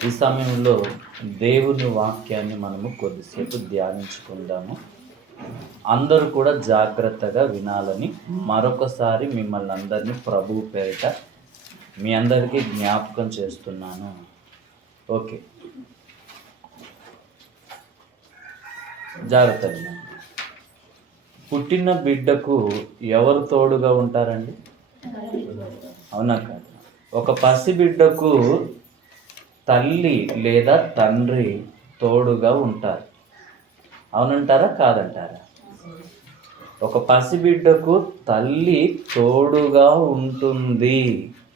ఈ సమయంలో దేవుని వాక్యాన్ని మనము కొద్దిసేపు ధ్యానించుకుందాము. అందరూ కూడా జాగ్రత్తగా వినాలని మరొకసారి మిమ్మల్ని అందరినీ ప్రభువు పేరిట మీ అందరికీ జ్ఞాపకం చేస్తున్నాను. ఓకే, జాగ్రత్త వినండి. పుట్టిన బిడ్డకు ఎవరు తోడుగా ఉంటారండి? అవునా కాదు? ఒక పసిబిడ్డకు తల్లి లేదా తండ్రి తోడుగా ఉంటారు. అవునంటారా కాదంటారా? ఒక పసిబిడ్డకు తల్లి తోడుగా ఉంటుంది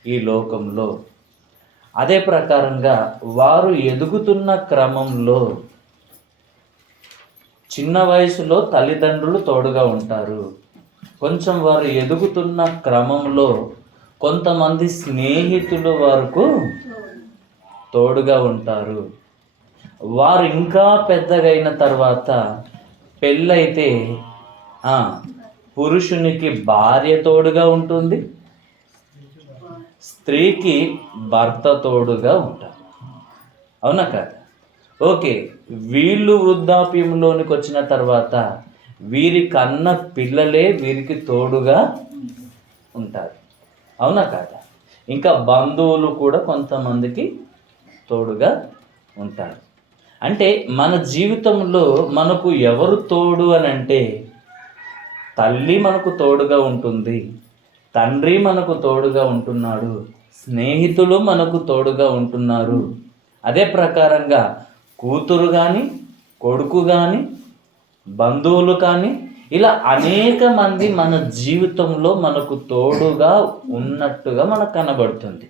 ఈ లోకంలో. అదే ప్రకారంగా వారు ఎదుగుతున్న క్రమంలో చిన్న వయసులో తల్లిదండ్రులు తోడుగా ఉంటారు. కొంచెం వారు ఎదుగుతున్న క్రమంలో కొంతమంది స్నేహితులు వరకు తోడుగా ఉంటారు. వారు ఇంకా పెద్దగైన తర్వాత పెళ్ళైతే పురుషునికి భార్య తోడుగా ఉంటుంది, స్త్రీకి భర్త తోడుగా ఉంటారు. అవునా కాదు? ఓకే, వీళ్ళు వృద్ధాప్యంలోనికి వచ్చిన తర్వాత వీరి కన్న పిల్లలే వీరికి తోడుగా ఉంటారు. అవునా కాదా? ఇంకా బంధువులు కూడా కొంతమందికి తోడుగా ఉంటారు. అంటే మన జీవితంలో మనకు ఎవరు తోడు అని అంటే, తల్లి మనకు తోడుగా ఉంటుంది, తండ్రి మనకు తోడుగా ఉంటున్నాడు, స్నేహితులు మనకు తోడుగా ఉంటున్నారు. అదే ప్రకారంగా కూతురు కానీ, కొడుకు కానీ, బంధువులు కానీ, ఇలా అనేక మంది మన జీవితంలో మనకు తోడుగా ఉన్నట్టుగా మనకు కనబడుతుంది.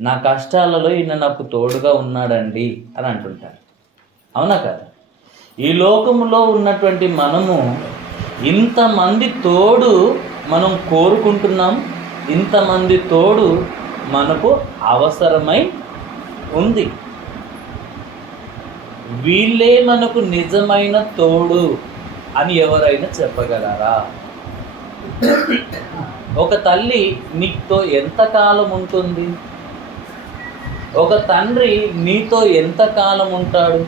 నా కష్టాలలో ఈయన నాకు తోడుగా ఉన్నాడండి అని అంటుంటారు. అవునా కదా? ఈ లోకంలో ఉన్నటువంటి మనము ఇంతమంది తోడు మనం కోరుకుంటున్నాం, ఇంతమంది తోడు మనకు అవసరమై ఉంది. వీళ్ళే మనకు నిజమైన తోడు అని ఎవరైనా చెప్పగలరా? ఒక తల్లి నీతో ఎంతకాలం ఉంటుంది? ఒక తండ్రి నీతో ఎంతకాలం ఉంటాడు?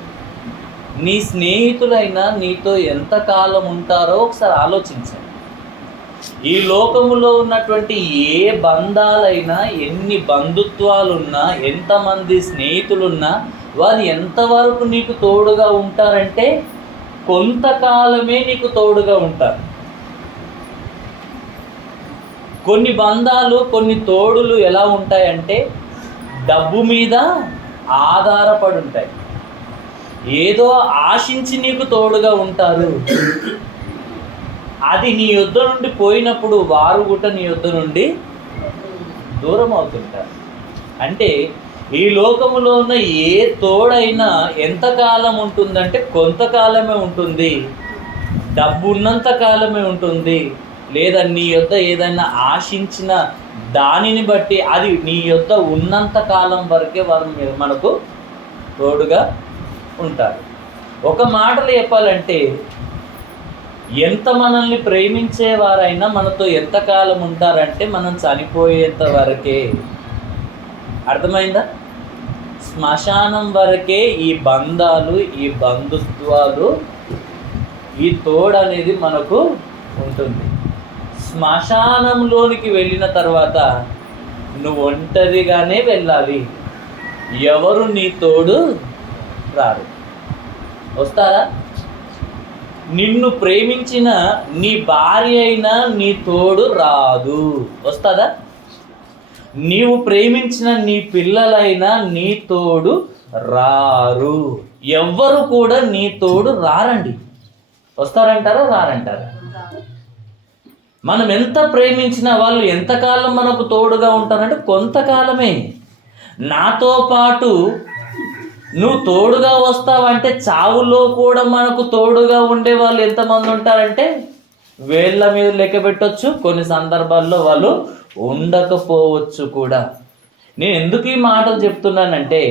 నీ స్నేహితులైనా నీతో ఎంతకాలం ఉంటారో ఒకసారి ఆలోచించండి. ఈ లోకములో ఉన్నటువంటి ఏ బంధాలైనా, ఎన్ని బంధుత్వాలున్నా, ఎంతమంది స్నేహితులున్నా వారు ఎంతవరకు నీకు తోడుగా ఉంటారంటే కొంతకాలమే నీకు తోడుగా ఉంటారు. కొన్ని బంధాలు, కొన్ని తోడులు ఎలా ఉంటాయంటే డబ్బు మీద ఆధారపడి ఉంటాయి. ఏదో ఆశించి నీకు తోడుగా ఉంటారు. అది నీ యొద్ద నుండి పోయినప్పుడు వారు కూడా నీ యొద్ద నుండి దూరం అవుతుంటారు. అంటే ఈ లోకములో ఉన్న ఏ తోడైనా ఎంతకాలం ఉంటుందంటే కొంతకాలమే ఉంటుంది. డబ్బు ఉన్నంత కాలమే ఉంటుంది. లేదా నీ యొద్ద ఏదైనా ఆశించిన దానిని బట్టి అది నీ యొద్ద ఉన్నంత కాలం వరకే వారు మనకు తోడుగా ఉంటారు. ఒక మాటలో చెప్పాలంటే ఎంత మనల్ని ప్రేమించేవారైనా మనతో ఎంతకాలం ఉంటారంటే మనం చనిపోయేంత వరకే. అర్థమైందా? శ్మశానం వరకే ఈ బంధాలు, ఈ బంధుత్వాలు, ఈ తోడు అనేది మనకు ఉంటుంది. శ్మశానంలోనికి వెళ్ళిన తర్వాత నువ్వు ఒంటరిగానే వెళ్ళాలి. ఎవరు నీ తోడు రారు. వస్తారా? నిన్ను ప్రేమించిన నీ భార్య అయినా నీ తోడు రాదు. వస్తుందా? నీవు ప్రేమించిన నీ పిల్లలైనా నీ తోడు రారు. ఎవ్వరు కూడా నీ తోడు రారండి. వస్తారంటారా రారంటారా? మనం ఎంత ప్రేమించినా వాళ్ళు ఎంతకాలం మనకు తోడుగా ఉంటారంటే కొంతకాలమే. నాతో పాటు నువ్వు తోడుగా వస్తావంటే చావులో కూడా మనకు తోడుగా ఉండే వాళ్ళు ఎంతమంది ఉంటారంటే వేళ్ళ మీద లెక్క పెట్టొచ్చు. కొన్ని సందర్భాల్లో వాళ్ళు ఉండకపోవచ్చు కూడా. నేను ఎందుకు ఈ మాటలు చెప్తున్నానంటే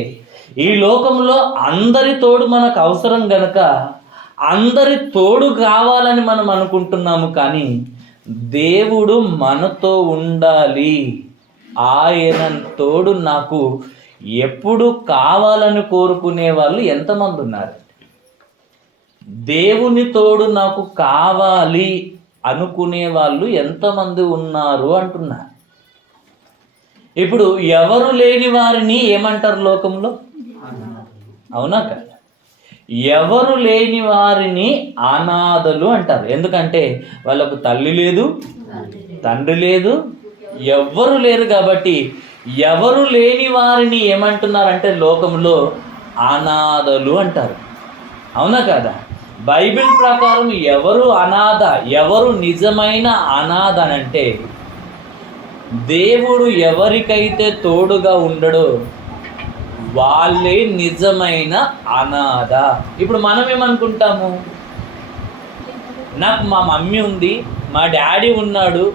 ఈ లోకంలో అందరి తోడు మనకు అవసరం గనక అందరి తోడు కావాలని మనం అనుకుంటున్నాము. కానీ దేవుడు మనతో ఉండాలి, ఆయన తోడు నాకు ఎప్పుడు కావాలని కోరుకునే వాళ్ళు ఎంతమంది ఉన్నారు? దేవుని తోడు నాకు కావాలి అనుకునే వాళ్ళు ఎంతమంది ఉన్నారు అంటున్నా. ఇప్పుడు ఎవరు లేని వారిని ఏమంటారు లోకంలో? అవునా కదా? ఎవరు లేని వారిని అనాథలు అంటారు. ఎందుకంటే వాళ్ళకు తల్లి లేదు, తండ్రి లేదు, ఎవ్వరు లేరు. కాబట్టి ఎవరు లేని వారిని ఏమంటున్నారంటే లోకంలో అనాథలు అంటారు. అవునా కదా? బైబిల్ ప్రకారం ఎవరు అనాథ, ఎవరు నిజమైన అనాథ అంటే దేవుడు ఎవరికైతే తోడుగా ఉండడో వాళ్ళే నిజమైన అనాథ. ఇప్పుడు మనం ఏమనుకుంటాము, నాకు మా మమ్మీ ఉంది, మా డాడీ ఉన్నాడు,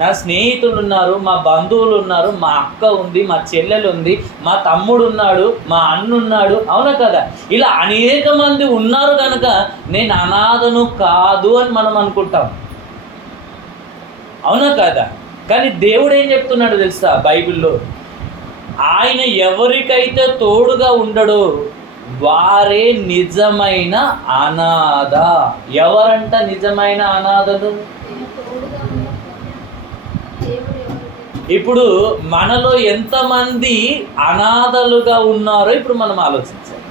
నా స్నేహితులు ఉన్నారు, మా బంధువులు ఉన్నారు, మా అక్క ఉంది, మా చెల్లెలు ఉంది, మా తమ్ముడు ఉన్నాడు, మా అన్న ఉన్నాడు. అవునా కదా? ఇలా అనేక మంది ఉన్నారు కనుక నేను అనాథను కాదు అని మనం అనుకుంటాం. అవునా కదా? కానీ దేవుడు ఏం చెప్తున్నాడు తెలుసా బైబిల్లో? ఆయన ఎవరికైతే తోడుగా ఉండడో వారే నిజమైన అనాథ. ఎవరంట నిజమైన అనాథలు? ఇప్పుడు మనలో ఎంతమంది అనాథలుగా ఉన్నారో ఇప్పుడు మనం ఆలోచించాలి.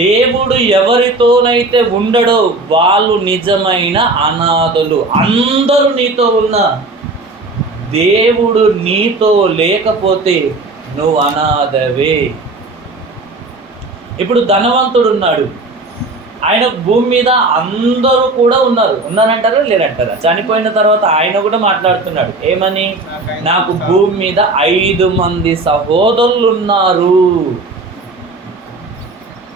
దేవుడు ఎవరితోనైతే ఉండడో వాళ్ళు నిజమైన అనాథలు. అందరూ నీతో ఉన్నా దేవుడు నీతో లేకపోతే నువ్వు అనాథవే. ఇప్పుడు ధనవంతుడు ఉన్నాడు, ఆయన భూమి మీద అందరూ కూడా ఉన్నారంటారా లేరంటారా? చనిపోయిన తర్వాత ఆయన కూడా మాట్లాడుతున్నాడు ఏమని? నాకు భూమి మీద 5 మంది సహోదరులు ఉన్నారు.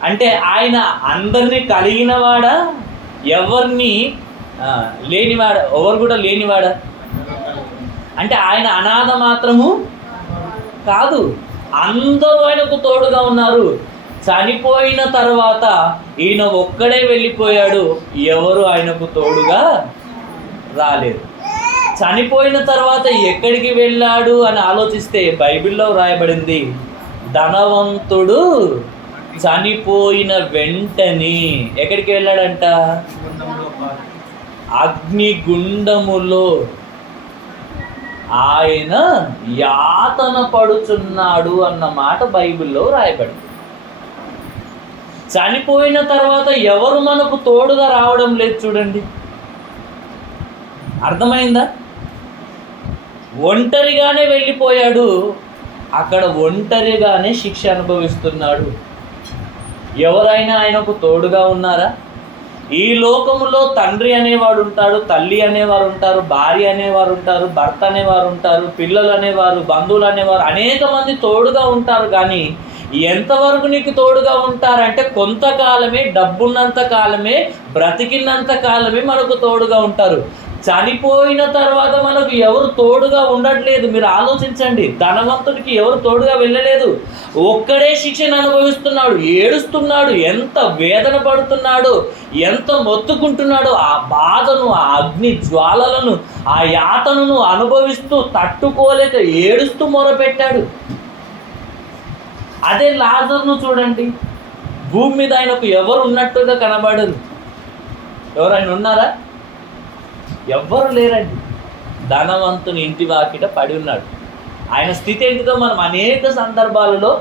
అంటే ఆయన అందరినీ కలిగినవాడా, ఎవరిని లేనివాడా? ఎవరు కూడా లేనివాడా? అంటే ఆయన అనాథ మాత్రము కాదు, అందరూ ఆయనకు తోడుగా ఉన్నారు. చనిపోయిన తర్వాత ఈయన ఒక్కడే వెళ్ళిపోయాడు, ఎవరు ఆయనకు తోడుగా రాలేదు. చనిపోయిన తర్వాత ఎక్కడికి వెళ్ళాడు అని ఆలోచిస్తే బైబిల్లో రాయబడింది, ధనవంతుడు చనిపోయిన వెంటనే ఎక్కడికి వెళ్ళాడంట? అగ్నిగుండములో ఆయన యాతన పడుచున్నాడు అన్న మాట బైబిల్లో రాయబడింది. చనిపోయిన తర్వాత ఎవరు మనకు తోడుగా రావడం లేదు చూడండి. అర్థమైందా? ఒంటరిగానే వెళ్ళిపోయాడు, అక్కడ ఒంటరిగానే శిక్ష అనుభవిస్తున్నాడు. ఎవరైనా ఆయనకు తోడుగా ఉన్నారా? ఈ లోకములో తండ్రి అనేవాడు ఉంటాడు, తల్లి అనేవారు ఉంటారు, భార్య అనేవారు ఉంటారు, భర్త అనేవారు ఉంటారు, పిల్లలు అనేవారు, బంధువులు అనేవారు, అనేక మంది తోడుగా ఉంటారు. కానీ ఎంతవరకు నీకు తోడుగా ఉంటారంటే కొంతకాలమే, డబ్బున్నంత కాలమే, బ్రతికినంత కాలమే మనకు తోడుగా ఉంటారు. చనిపోయిన తర్వాత మనకు ఎవరు తోడుగా ఉండట్లేదు. మీరు ఆలోచించండి, ధనవంతుడికి ఎవరు తోడుగా వెళ్ళలేదు, ఒక్కడే శిక్షను అనుభవిస్తున్నాడు, ఏడుస్తున్నాడు, ఎంత వేదన పడుతున్నాడు, ఎంత మొత్తుకుంటున్నాడు. ఆ బాధను, ఆ అగ్ని జ్వాలలను, ఆ యాతనను అనుభవిస్తూ తట్టుకోలేక ఏడుస్తూ మొరపెట్టాడు. అదే లాజరును చూడండి, భూమి మీద ఆయనకు ఎవరు ఉన్నట్టుగా కనబడరు. ఎవరైనా ఉన్నారా? ఎవ్వరు లేరండి. ధనవంతుని ఇంటి వాకిట పడి ఉన్నాడు. ఆయన స్థితి ఏంటిదో మనం అనేక సందర్భాలలో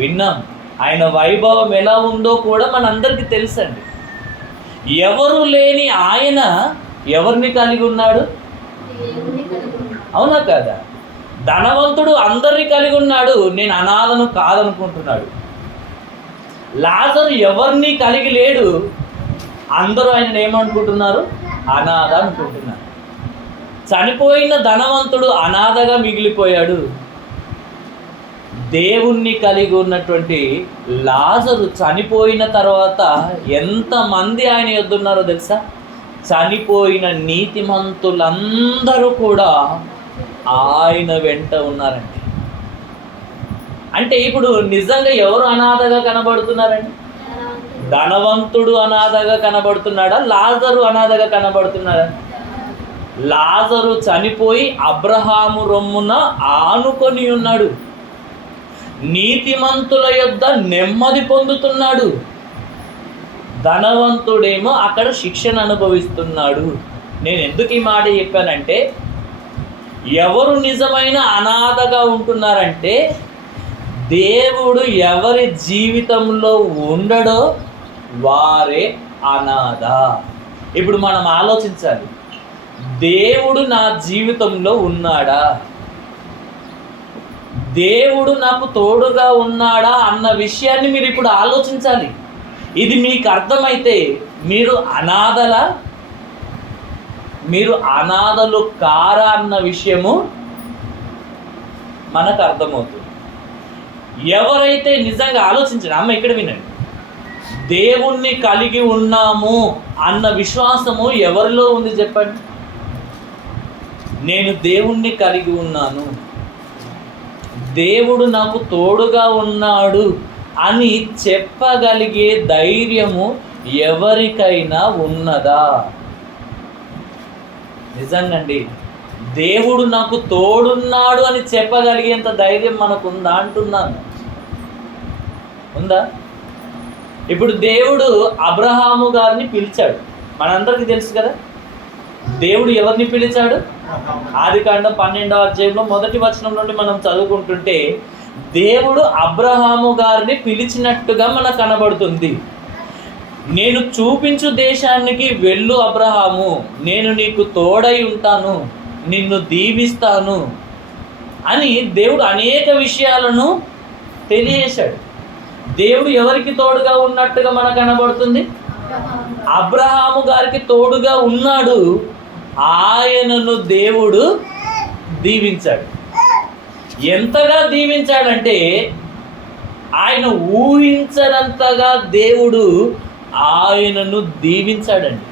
విన్నాం. ఆయన వైభవం ఎలా ఉందో కూడా మనందరికీ తెలుసండి. ఎవరు లేని ఆయన ఎవరిని కలిగి ఉన్నాడు? అవునా కదా? ధనవంతుడు అందరినీ కలిగి ఉన్నాడు, నేను అనాథను కాదనుకుంటున్నాడు. లాజరు ఎవరిని కలిగి లేడు, అందరూ ఆయన ఏమనుకుంటున్నారు? అనాథ అనుకుంటున్నారు. చనిపోయిన ధనవంతుడు అనాథగా మిగిలిపోయాడు. దేవుణ్ణి కలిగి ఉన్నటువంటి లాజరు చనిపోయిన తర్వాత ఎంతమంది ఆయన యొద్ద ఉన్నారో తెలుసా? చనిపోయిన నీతిమంతులందరూ కూడా ఆయన వెంట ఉన్నారండి. అంటే ఇప్పుడు నిజంగా ఎవరు అనాథగా కనబడుతున్నారండి? ధనవంతుడు అనాథగా కనబడుతున్నాడా? లాజరు అనాథగా కనబడుతున్నాడా? లాజరు చనిపోయి అబ్రహాము రొమ్మున ఆనుకొని ఉన్నాడు. నీతిమంతుల యొద్ద నెమ్మది పొందుతున్నాడు, ధనవంతుడేమో అక్కడ శిక్షణ అనుభవిస్తున్నాడు. నేను ఎందుకు ఈ మాట చెప్పానంటే, ఎవరు నిజమైన అనాథగా ఉంటున్నారంటే, దేవుడు ఎవరి జీవితంలో ఉండడో వారే అనాథ. ఇప్పుడు మనం ఆలోచించాలి, దేవుడు నా జీవితంలో ఉన్నాడా, దేవుడు నాకు తోడుగా ఉన్నాడా అన్న విషయాన్ని మీరు ఇప్పుడు ఆలోచించాలి. ఇది మీకు అర్థమైతే మీరు అనాథలు కారా అన్న విషయము మనకు అర్థమవుతుంది. ఎవరైతే నిజంగా ఆలోచించండి, అమ్మ ఇక్కడ వినండి, దేవుణ్ణి కలిగి ఉన్నాము అన్న విశ్వాసము ఎవరిలో ఉంది చెప్పండి. నేను దేవుణ్ణి కలిగి ఉన్నాను, దేవుడు నాకు తోడుగా ఉన్నాడు అని చెప్పగలిగే ధైర్యము ఎవరికైనా ఉన్నదా? నిజంగండి, దేవుడు నాకు తోడున్నాడు అని చెప్పగలిగేంత ధైర్యం మనకు ఉందా అంటున్నాను. ఉందా? ఇప్పుడు దేవుడు అబ్రహాము గారిని పిలిచాడు, మనందరికీ తెలుసు కదా. దేవుడు ఎవరిని పిలిచాడు? ఆదికాండం 12వ అధ్యాయంలో 1వ వచనం నుండి మనం చదువుకుంటుంటే, దేవుడు అబ్రహాము గారిని పిలిచినట్టుగా మనకు కనబడుతుంది. నేను చూపించు దేశానికి వెళ్ళు అబ్రహాము, నేను నీకు తోడై ఉంటాను, నిన్ను దీవిస్తాను అని దేవుడు అనేక విషయాలను తెలియజేశాడు. దేవుడు ఎవరికి తోడుగా ఉన్నట్టుగా మనకు కనబడుతుంది? అబ్రహాము గారికి తోడుగా ఉన్నాడు. ఆయనను దేవుడు దీవించాడు. ఎంతగా దీవించాడంటే, ఆయన ఊహించనంతగా దేవుడు ఆయనను దీవించాడండి.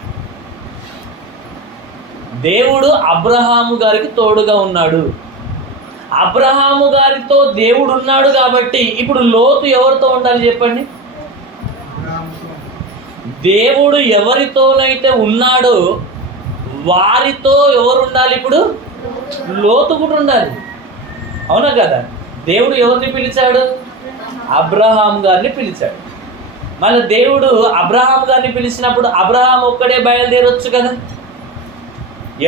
దేవుడు అబ్రహాము గారికి తోడుగా ఉన్నాడు. అబ్రహాము గారితో దేవుడు ఉన్నాడు కాబట్టి ఇప్పుడు లోతు ఎవరితో ఉండాలి చెప్పండి? దేవుడు ఎవరితోనైతే ఉన్నాడో వారితో ఎవరు ఉండాలి? ఇప్పుడు లోతు కూడా ఉండాలి. అవునా కదా? దేవుడు ఎవరిని పిలిచాడు? అబ్రహాం గారిని పిలిచాడు. మళ్ళీ దేవుడు అబ్రహాం గారిని పిలిచినప్పుడు అబ్రహాం ఒక్కడే బయలుదేరొచ్చు కదా.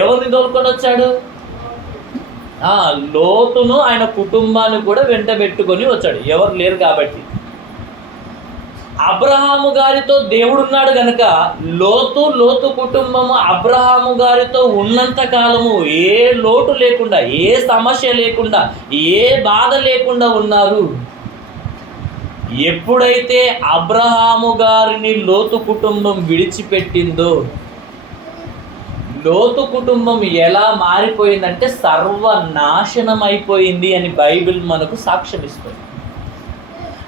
ఎవరిని తోలుకొని వచ్చాడు? లోతును ఆయన కుటుంబాన్ని కూడా వెంట పెట్టుకొని వచ్చాడు, ఎవరు లేరు కాబట్టి. అబ్రహాము గారితో దేవుడు ఉన్నాడు కనుక లోతు కుటుంబము అబ్రహాము గారితో ఉన్నంత కాలము ఏ లోటు లేకుండా, ఏ సమస్య లేకుండా, ఏ బాధ లేకుండా ఉన్నారు. ఎప్పుడైతే అబ్రహాము గారిని లోతు కుటుంబం విడిచిపెట్టిందో, లోతు కుటుంబం ఎలా మారిపోయిందంటే సర్వనాశనం అయిపోయింది అని బైబిల్ మనకు సాక్ష్యం ఇస్తుంది.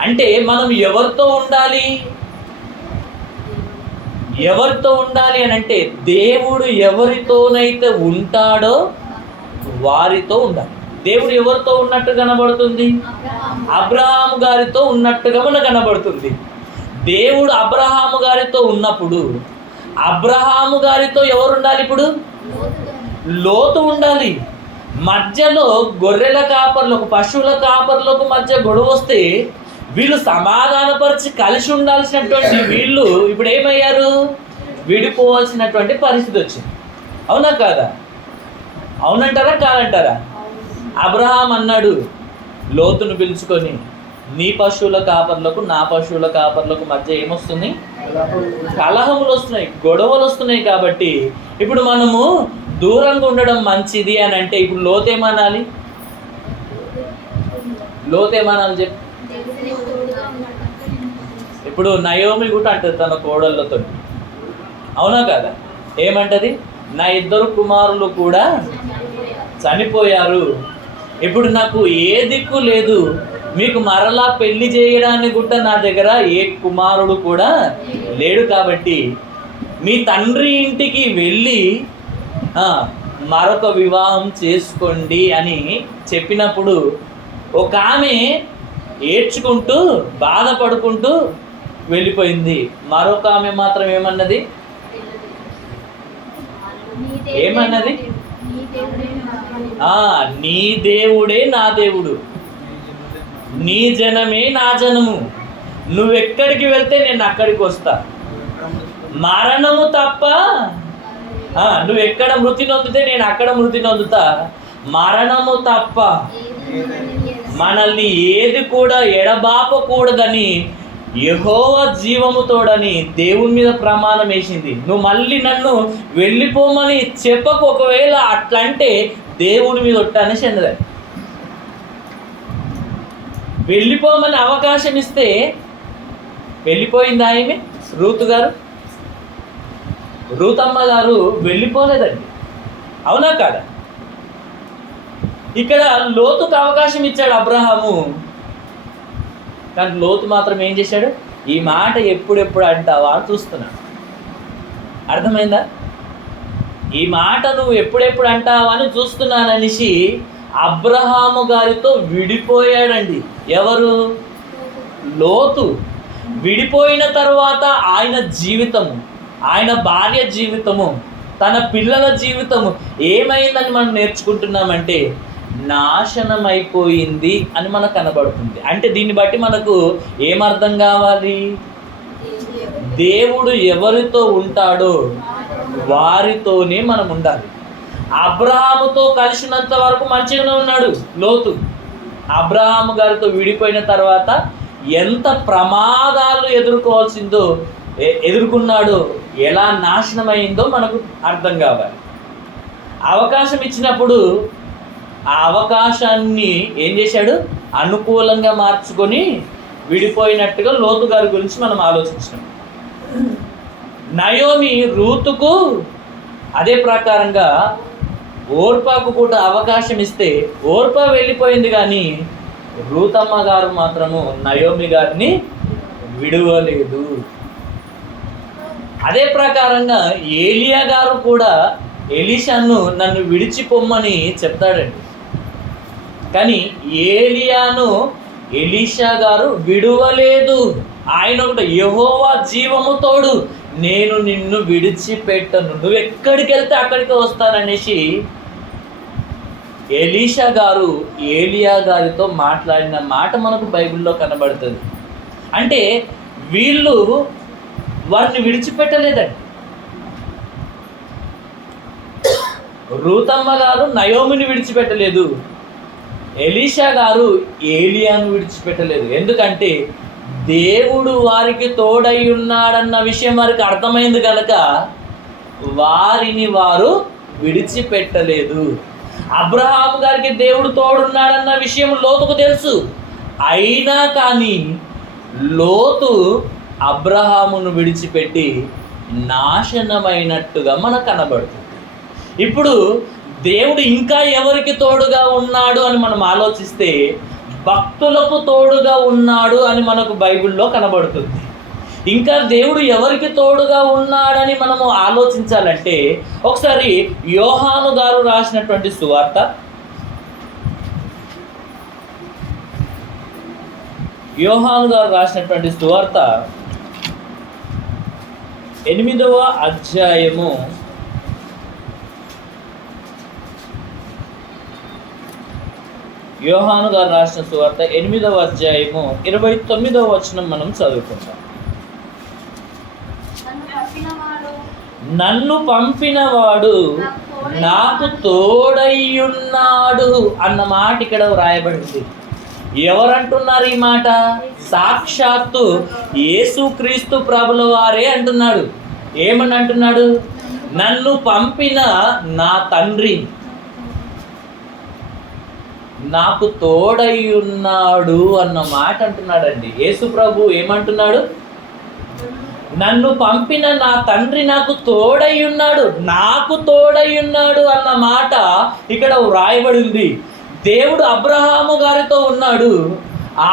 అంటే మనం ఎవరితో ఉండాలి? ఎవరితో ఉండాలి అని అంటే, దేవుడు ఎవరితోనైతే ఉంటాడో వారితో ఉండాలి. దేవుడు ఎవరితో ఉన్నట్టు కనబడుతుంది? అబ్రహాము గారితో ఉన్నట్టుగా మనకు కనబడుతుంది. దేవుడు అబ్రహాము గారితో ఉన్నప్పుడు అబ్రహాము గారితో ఎవరు ఉండాలి? ఇప్పుడు లోతు ఉండాలి. మధ్యలో గొర్రెల కాపర్లకు, పశువుల కాపర్లకు మధ్య గొడవ వస్తే వీళ్ళు సమాధానపరిచి కలిసి ఉండాల్సినటువంటి వీళ్ళు ఇప్పుడు ఏమయ్యారు? విడిపోవాల్సినటువంటి పరిస్థితి వచ్చింది. అవునా కాదా? అవునంటారా కాదంటారా? అబ్రహాం అన్నాడు లోతును పిలుచుకొని, నీ పశువుల కాపర్లకు నా పశువుల కాపర్లకు మధ్య ఏమొస్తుంది? కలహములు వస్తున్నాయి, గొడవలు వస్తున్నాయి. కాబట్టి ఇప్పుడు మనము దూరంగా ఉండడం మంచిది అని అంటే ఇప్పుడు లోతేమనాలి? లోతేమనాలి చెప్పు. ఇప్పుడు నయోమి కూడా అంటది తన కోడళ్ళతో, అవునా కదా? ఏమంటది? నా 2 కుమారులు కూడా చనిపోయారు, ఇప్పుడు నాకు ఏ దిక్కు లేదు, మీకు మరలా పెళ్లి చేయడానికి కూడా నా దగ్గర ఏ కుమారుడు కూడా లేడు, కాబట్టి మీ తండ్రి ఇంటికి వెళ్ళి మరొక వివాహం చేసుకోండి అని చెప్పినప్పుడు ఒక ఆమె ఏడ్చుకుంటూ బాధపడుకుంటూ వెళ్ళిపోయింది. మరొక ఆమె మాత్రం ఏమన్నది? ఏమన్నది? నీ దేవుడే నా దేవుడు, నీ జనమే నా జనము, నువ్వెక్కడికి వెళ్తే నేను అక్కడికి వస్తా. మరణము తప్ప నువ్వు ఎక్కడ మృతి నొందితే నేను అక్కడ మృతి నొందుతా. మరణము తప్ప మనల్ని ఏది కూడా ఎడబాపకూడదని యెహోవా జీవముతోడని దేవుని మీద ప్రమాణం వేసింది. నువ్వు మళ్ళీ నన్ను వెళ్ళిపోమని చెప్పకు. ఒకవేళ అట్లంటే దేవుని మీద ఒట్టానే చెందలే. వెళ్ళిపోమని అవకాశం ఇస్తే వెళ్ళిపోయింది ఆమె. రూతు గారు, రూతమ్మ గారు వెళ్ళిపోలేదండి. అవునా కాదా? ఇక్కడ లోతుకు అవకాశం ఇచ్చాడు అబ్రహాము, కానీ లోతు మాత్రం ఏం చేశాడు? ఈ మాట ఎప్పుడెప్పుడు అంటావా అని చూస్తున్నాడు. అర్థమైందా? ఈ మాట నువ్వు ఎప్పుడెప్పుడు అంటావా అని చూస్తున్నాననేసి అబ్రహాము గారితో విడిపోయాడండి. ఎవరు? లోతు. విడిపోయిన తర్వాత ఆయన జీవితము, ఆయన భార్య జీవితము, తన పిల్లల జీవితము ఏమైందని మనం నేర్చుకుంటున్నామంటే నాశనం అయిపోయింది అని మనకు కనబడుతుంది. అంటే దీన్ని బట్టి మనకు ఏమర్థం కావాలి? దేవుడు ఎవరితో ఉంటాడో వారితోనే మనం ఉండాలి. అబ్రహాముతో కలిసినంత వరకు మంచిగానే ఉన్నాడు లోతు. అబ్రహాము గారితో విడిపోయిన తర్వాత ఎంత ప్రమాదాలు ఎదుర్కొన్నాడో, ఎలా నాశనమైందో మనకు అర్థం కావాలి. అవకాశం ఇచ్చినప్పుడు ఆ అవకాశాన్ని ఏం చేశాడు? అనుకూలంగా మార్చుకొని విడిపోయినట్టుగా లోతు గారి గురించి మనం ఆలోచించాం. నయోమి రూతుకు అదే ప్రకారంగా ఓర్పాకు కూడా అవకాశం ఇస్తే ఓర్పా వెళ్ళిపోయింది, కానీ రూతమ్మ గారు మాత్రము నయోమి గారిని విడువలేదు. అదే ప్రకారంగా ఏలియా గారు కూడా ఎలీషాను నన్ను విడిచిపోమ్మని చెప్తాడండి, కానీ ఏలియాను ఎలీషా గారు విడువలేదు. ఆయన ఒకటి, యెహోవా జీవము తోడు, నేను నిన్ను విడిచిపెట్టను, నువ్వు ఎక్కడికి వెళ్తే అక్కడికి వస్తాననేసి ఎలీషా గారు ఏలియా గారితో మాట్లాడిన మాట మనకు బైబిల్లో కనబడుతుంది. అంటే వీళ్ళు వారిని విడిచిపెట్టలేదండి. రూతమ్మ గారు నయోమిని విడిచిపెట్టలేదు, ఎలీషా గారు ఏలియాను విడిచిపెట్టలేదు. ఎందుకంటే దేవుడు వారికి తోడై ఉన్నాడన్న విషయం వారికి అర్థమైంది కనుక వారిని వారు విడిచిపెట్టలేదు. అబ్రహాము గారికి దేవుడు తోడున్నాడన్న విషయం లోతుకు తెలుసు, అయినా కానీ లోతు అబ్రహామును విడిచిపెట్టి నాశనమైనట్టుగా మనకు కనబడుతుంది. ఇప్పుడు దేవుడు ఇంకా ఎవరికి తోడుగా ఉన్నాడు అని మనం ఆలోచిస్తే భక్తులకు తోడుగా ఉన్నాడు అని మనకు బైబిల్లో కనబడుతుంది. ఇంకా దేవుడు ఎవరికి తోడుగా ఉన్నాడని మనము ఆలోచించాలంటే ఒకసారి యోహాను గారు రాసినటువంటి సువార్త, యోహాను గారు రాసినటువంటి సువార్త 8వ అధ్యాయము 8వ అధ్యాయము 29వ వచనం మనం చదువుకుంటాం. నన్ను పంపినవాడు నాకు తోడయ్యున్నాడు అన్న మాట ఇక్కడ వ్రాయబడింది. ఎవరంటున్నారు ఈ మాట? సాక్షాత్తు యేసుక్రీస్తు ప్రభుల వారే అంటున్నాడు. ఏమని అంటున్నాడు? నన్ను పంపిన నా తండ్రి నాకు తోడయ్యున్నాడు అన్న మాట అంటున్నాడండి. యేసు ప్రభు ఏమంటున్నాడు? నన్ను పంపిన నా తండ్రి నాకు తోడయ్యున్నాడు, నాకు తోడయ్యున్నాడు అన్న మాట ఇక్కడ వ్రాయబడింది. దేవుడు అబ్రహాము గారితో ఉన్నాడు.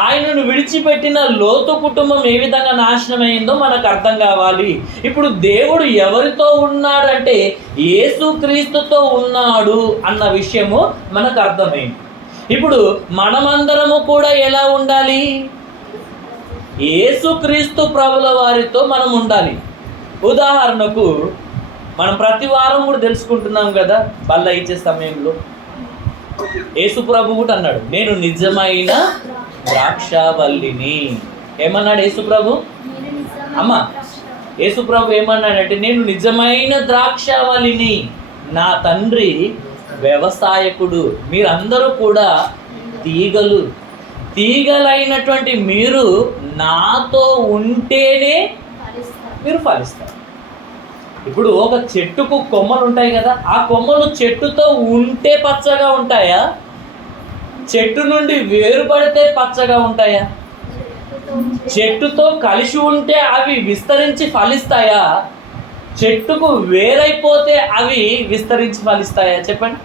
ఆయనను విడిచిపెట్టిన లోతు కుటుంబం ఏ విధంగా నాశనమైందో మనకు అర్థం కావాలి. ఇప్పుడు దేవుడు ఎవరితో ఉన్నాడంటే యేసుక్రీస్తుతో ఉన్నాడు అన్న విషయము మనకు అర్థమైంది. ఇప్పుడు మనమందరము కూడా ఎలా ఉండాలి? యేసుక్రీస్తు ప్రభుల వారితో మనం ఉండాలి. ఉదాహరణకు మనం ప్రతి వారం కూడా తెలుసుకుంటున్నాం కదా, బల్ల ఇచ్చే సమయంలో యేసు ప్రభు కూడా అన్నాడు, నేను నిజమైన ద్రాక్షావల్లిని. ఏమన్నాడు యేసుప్రభు? అమ్మ, యేసుప్రభు ఏమన్నాడంటే, నేను నిజమైన ద్రాక్షావల్లిని, నా తండ్రి వ్యవసాయకుడు, మీరందరూ కూడా తీగలు. తీగలైనటువంటి మీరు నాతో ఉంటేనే మీరు ఫలిస్తారు. ఇప్పుడు ఒక చెట్టుకు కొమ్మలు ఉంటాయి కదా, ఆ కొమ్మలు చెట్టుతో ఉంటే పచ్చగా ఉంటాయా, చెట్టు నుండి వేరుపడితే పచ్చగా ఉంటాయా? చెట్టుతో కలిసి ఉంటే అవి విస్తరించి ఫలిస్తాయా, చెట్టుకు వేరైపోతే అవి విస్తరించి ఫలిస్తాయా? చెప్పండి,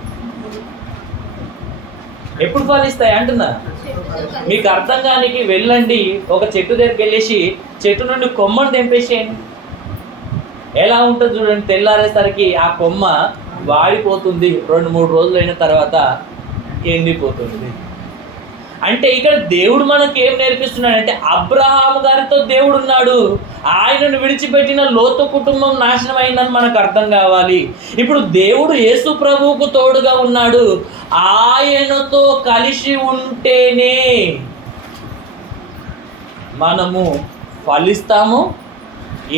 ఎప్పుడు ఫలిస్తాయి అంటున్నా? మీకు అర్థం కానికి వెళ్ళండి, ఒక చెట్టు దగ్గరికి వెళ్ళేసి చెట్టు నుండి కొమ్మను తెంపేసేయండి. ఎలా ఉంటుంది చూడండి, తెల్లారేసరికి ఆ కొమ్మ వాడిపోతుంది, 2-3 రోజులు అయిన తర్వాత ఎండిపోతుంది. అంటే ఇక్కడ దేవుడు మనకి ఏం నేర్పిస్తున్నాడంటే, అబ్రహాము గారితో దేవుడు ఉన్నాడు, ఆయనను విడిచిపెట్టిన లోతు కుటుంబం నాశనం అయిందని మనకు అర్థం కావాలి. ఇప్పుడు దేవుడు యేసు ప్రభువుకు తోడుగా ఉన్నాడు, ఆయనతో కలిసి ఉంటేనే మనము ఫలిస్తాము,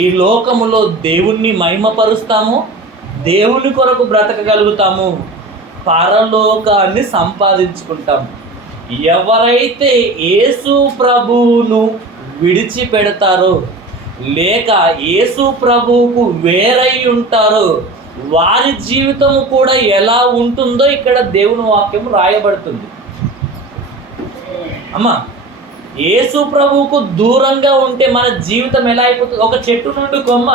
ఈ లోకములో దేవుణ్ణి మహిమపరుస్తాము, దేవుని కొరకు బ్రతకగలుగుతాము, పరలోకాన్ని సంపాదించుకుంటాము. ఎవరైతే యేసు ప్రభువును విడిచిపెడతారో, లేక యేసు ప్రభువుకు వేరై ఉంటారో, వారి జీవితం కూడా ఎలా ఉంటుందో ఇక్కడ దేవుని వాక్యం రాయబడుతుంది. అమ్మా, యేసు ప్రభువుకు దూరంగా ఉంటే మన జీవితం ఎలా అయిపోతుంది? ఒక చెట్టు నుండి కొమ్మ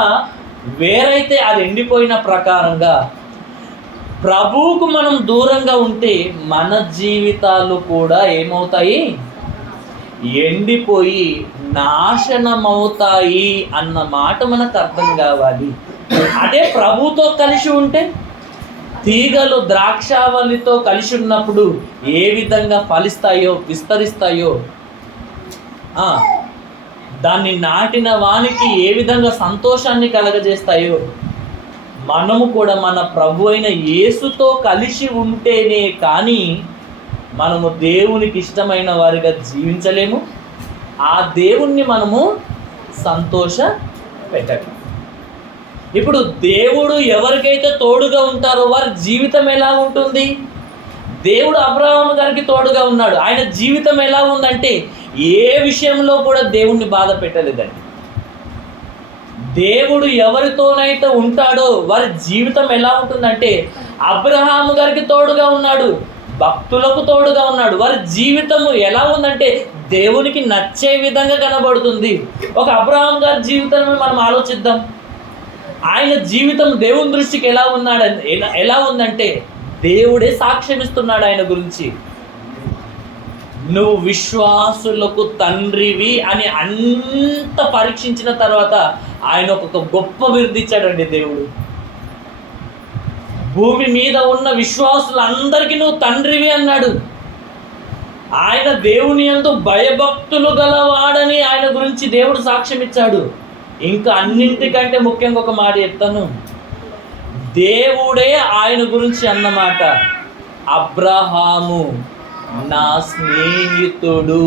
వేరైతే అది ఎండిపోయిన ప్రకారంగా, ప్రభువుకు మనం దూరంగా ఉంటే మన జీవితాలు కూడా ఏమవుతాయి? ఎండిపోయి నాశనమవుతాయి అన్న మాట మనకు అర్థం కావాలి. అదే ప్రభుతో కలిసి ఉంటే, తీగలు ద్రాక్షావల్లితో కలిసి ఉన్నప్పుడు ఏ విధంగా ఫలిస్తాయో, విస్తరిస్తాయో, దాన్ని నాటిన వానికి ఏ విధంగా సంతోషాన్ని కలగజేస్తాయో, మనము కూడా మన ప్రభు అయిన యేసుతో కలిసి ఉంటేనే కానీ మనము దేవునికి ఇష్టమైన వారిగా జీవించలేము, ఆ దేవుణ్ణి మనము సంతోష పెట్టలేము. ఇప్పుడు దేవుడు ఎవరికైతే తోడుగా ఉంటారో వారి జీవితం ఎలా ఉంటుంది? దేవుడు అబ్రహాము గారికి తోడుగా ఉన్నాడు, ఆయన జీవితం ఎలా ఉందంటే ఏ విషయంలో కూడా దేవుణ్ణి బాధ పెట్టలేదండి. దేవుడు ఎవరితోనైతే ఉంటాడో వారి జీవితం ఎలా ఉంటుందంటే, అబ్రహాము గారికి తోడుగా ఉన్నాడు, భక్తులకు తోడుగా ఉన్నాడు, వారి జీవితం ఎలా ఉందంటే దేవునికి నచ్చే విధంగా కనబడుతుంది. ఒక అబ్రహాము గారి జీవితాన్ని మనం ఆలోచిద్దాం. ఆయన జీవితం దేవుని దృష్టికి ఎలా ఉందంటే దేవుడే సాక్ష్యం ఇస్తున్నాడు ఆయన గురించి. నువ్వు విశ్వాసులకు తండ్రివి అని అంత పరీక్షించిన తర్వాత ఆయన ఒక గొప్ప బిరుదు ఇచ్చాడండి దేవుడు. భూమి మీద ఉన్న విశ్వాసులందరికీ నువ్వు తండ్రివి అన్నాడు. ఆయన దేవుని యందు భయభక్తులు గలవాడని ఆయన గురించి దేవుడు సాక్ష్యం ఇచ్చాడు. ఇంకా అన్నింటికంటే ముఖ్యంగా ఒక మాట చెప్తాను, దేవుడే ఆయన గురించి అన్నమాట, అబ్రహాము నా స్నేహితుడు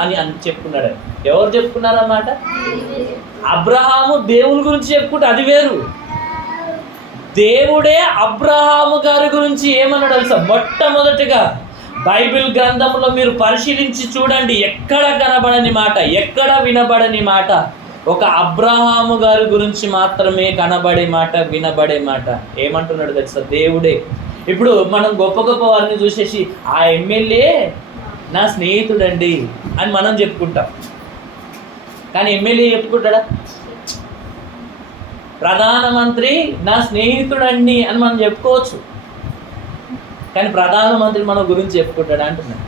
అని చెప్పుకున్నాడు. ఎవరు చెప్పుకున్నారన్నమాట? అబ్రహాము దేవుని గురించి చెప్పుకుంటే అది వేరు. దేవుడే అబ్రహాము గారి గురించి ఏమన్నాడు తెలుసా? మొట్టమొదటిగా బైబిల్ గ్రంథంలో మీరు పరిశీలించి చూడండి, ఎక్కడ కనబడని మాట, ఎక్కడ వినబడని మాట, ఒక అబ్రహాము గారి గురించి మాత్రమే కనబడే మాట, వినబడే మాట. ఏమంటున్నాడు తెలుసా? దేవుడే. ఇప్పుడు మనం గొప్ప గొప్ప వారిని చూసేసి ఆ ఎమ్మెల్యే నా స్నేహితుడండి అని మనం చెప్పుకుంటాం, కానీ ఎమ్మెల్యే చెప్పుకుంటాడా? ప్రధానమంత్రి నా స్నేహితుడండి అని మనం చెప్పుకోవచ్చు, కానీ ప్రధానమంత్రి మన గురించి చెప్పుకుంటాడా అంటున్నాడు.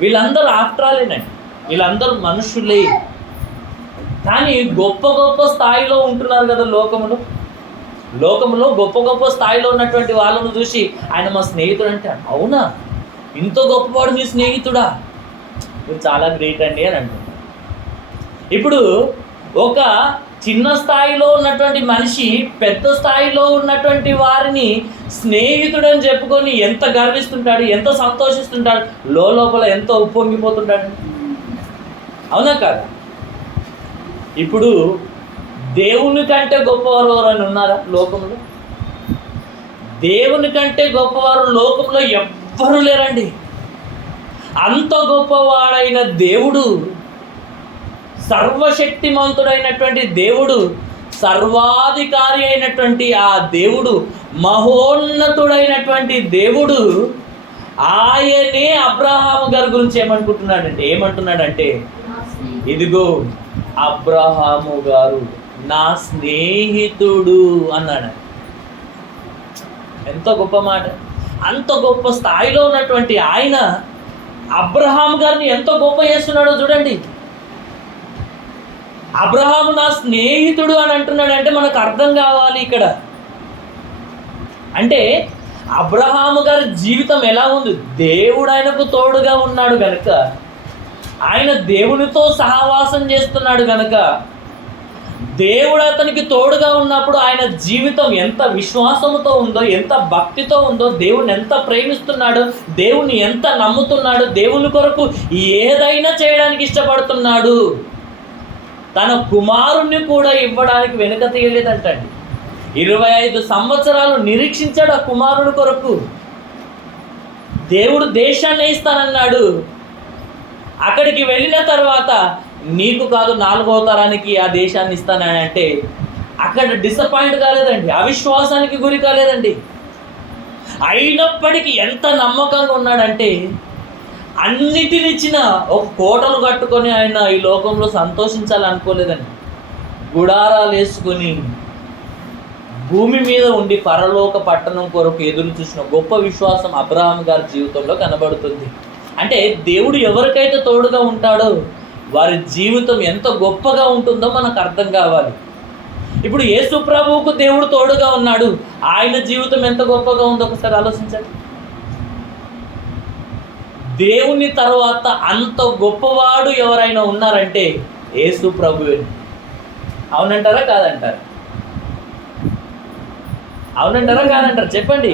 వీళ్ళందరూ ఆఫ్టరాలేనండి, వీళ్ళందరూ మనుషులే, కానీ గొప్ప గొప్ప స్థాయిలో ఉంటున్నారు కదా లోకములో గొప్ప గొప్ప స్థాయిలో ఉన్నటువంటి వాళ్ళను చూసి ఆయన మా స్నేహితుడు అంటే, అవునా ఇంత గొప్పవాడు మీ స్నేహితుడా, మీరు చాలా గ్రేట్ అండి అని అంటున్నారు. ఇప్పుడు ఒక చిన్న స్థాయిలో ఉన్నటువంటి మనిషి పెద్ద స్థాయిలో ఉన్నటువంటి వారిని స్నేహితుడని చెప్పుకొని ఎంత గర్విస్తుంటాడు, ఎంత సంతోషిస్తుంటాడు, లోపల ఎంతో ఉప్పొంగిపోతుంటాడు. అవునా కాదా? ఇప్పుడు దేవుని కంటే గొప్పవారు ఎవరైనా ఉన్నారా లోకంలో? దేవుని కంటే గొప్పవారు లోకంలో ఎవ్వరూ లేరండి. అంత గొప్పవాడైన దేవుడు, సర్వశక్తిమంతుడైనటువంటి దేవుడు, సర్వాధికారి అయినటువంటి ఆ దేవుడు, మహోన్నతుడైనటువంటి దేవుడు, ఆయనే అబ్రహాము గారి గురించి ఏమంటున్నాడంటే ఇదిగో అబ్రహాము గారు నా స్నేహితుడు అన్నాడు. ఎంత గొప్ప మాట! అంత గొప్ప స్థాయిలో ఉన్నటువంటి ఆయన అబ్రహాం గారిని ఎంత గొప్ప చేస్తున్నాడో చూడండి. అబ్రహాము నా స్నేహితుడు అని అంటున్నాడు అంటే మనకు అర్థం కావాలి ఇక్కడ. అంటే అబ్రహాము గారి జీవితం ఎలా ఉంది? దేవుడు ఆయనకు తోడుగా ఉన్నాడు గనుక, ఆయన దేవునితో సహవాసం చేస్తున్నాడు గనుక, దేవుడు అతనికి తోడుగా ఉన్నప్పుడు ఆయన జీవితం ఎంత విశ్వాసముతో ఉందో, ఎంత భక్తితో ఉందో, దేవుని ఎంత ప్రేమిస్తున్నాడో, దేవుని ఎంత నమ్ముతున్నాడో, దేవుని కొరకు ఏదైనా చేయడానికి ఇష్టపడుతున్నాడు. తన కుమారుణ్ణి కూడా ఇవ్వడానికి వెనుక తీయలేదంటండి. 25 సంవత్సరాలు నిరీక్షించాడు ఆ కుమారుడి కొరకు. దేవుడు దేశాన్ని ఇస్తానన్నాడు. అక్కడికి వెళ్ళిన తర్వాత నీకు కాదు 4వ తరానికి ఆ దేశాన్ని ఇస్తానని అంటే అక్కడ డిసప్పాయింట్ కాలేదండి, అవిశ్వాసానికి గురి కాలేదండి. అయినప్పటికీ ఎంత నమ్మకంగా ఉన్నాడంటే అన్నిటినిచ్చిన ఒక కోటలు కట్టుకొని ఆయన ఈ లోకంలో సంతోషించాలనుకోలేదండి. గుడారాలు వేసుకొని భూమి మీద ఉండి పరలోక పట్టణం కొరకు ఎదురు చూసిన గొప్ప విశ్వాసం అబ్రహాం గారి జీవితంలో కనబడుతుంది. అంటే దేవుడు ఎవరికైతే తోడుగా ఉంటాడో వారి జీవితం ఎంత గొప్పగా ఉంటుందో మనకు అర్థం కావాలి. ఇప్పుడు యేసు ప్రభువుకు దేవుడు తోడుగా ఉన్నాడు, ఆయన జీవితం ఎంత గొప్పగా ఉందో ఒకసారి ఆలోచించండి. దేవుని తర్వాత అంత గొప్పవాడు ఎవరైనా ఉన్నారంటే యేసు ప్రభువే. అవునంటారా కాదంటారా? అవునంటారా కాదంటారా? చెప్పండి.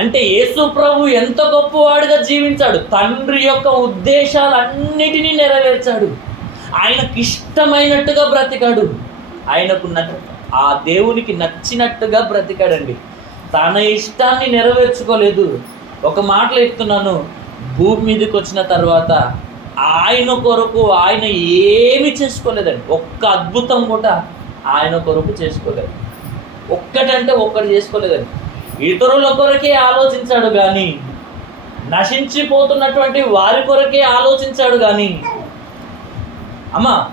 అంటే యేసు ప్రభు ఎంత గొప్పవాడుగా జీవించాడు, తండ్రి యొక్క ఉద్దేశాలన్నిటినీ నెరవేర్చాడు, ఆయనకు ఇష్టమైనట్టుగా బ్రతికాడు, ఆయనకు ఆ దేవునికి నచ్చినట్టుగా బ్రతికాడండి. తన ఇష్టాన్ని నెరవేర్చుకోలేదు. ఒక మాటలో చెప్తున్నాను, భూమి మీదకి వచ్చిన తర్వాత ఆయన కొరకు ఆయన ఏమి చేసుకోలేదండి. ఒక్క అద్భుతం కూడా ఆయన కొరకు చేసుకోలేదు. ఒక్కటంటే ఒక్కటి చేసుకోలేదండి. ఇతరుల కొరకే ఆలోచించాడు కానీ, నశించిపోతున్నటువంటి వారి కొరకే ఆలోచించాడు కానీ,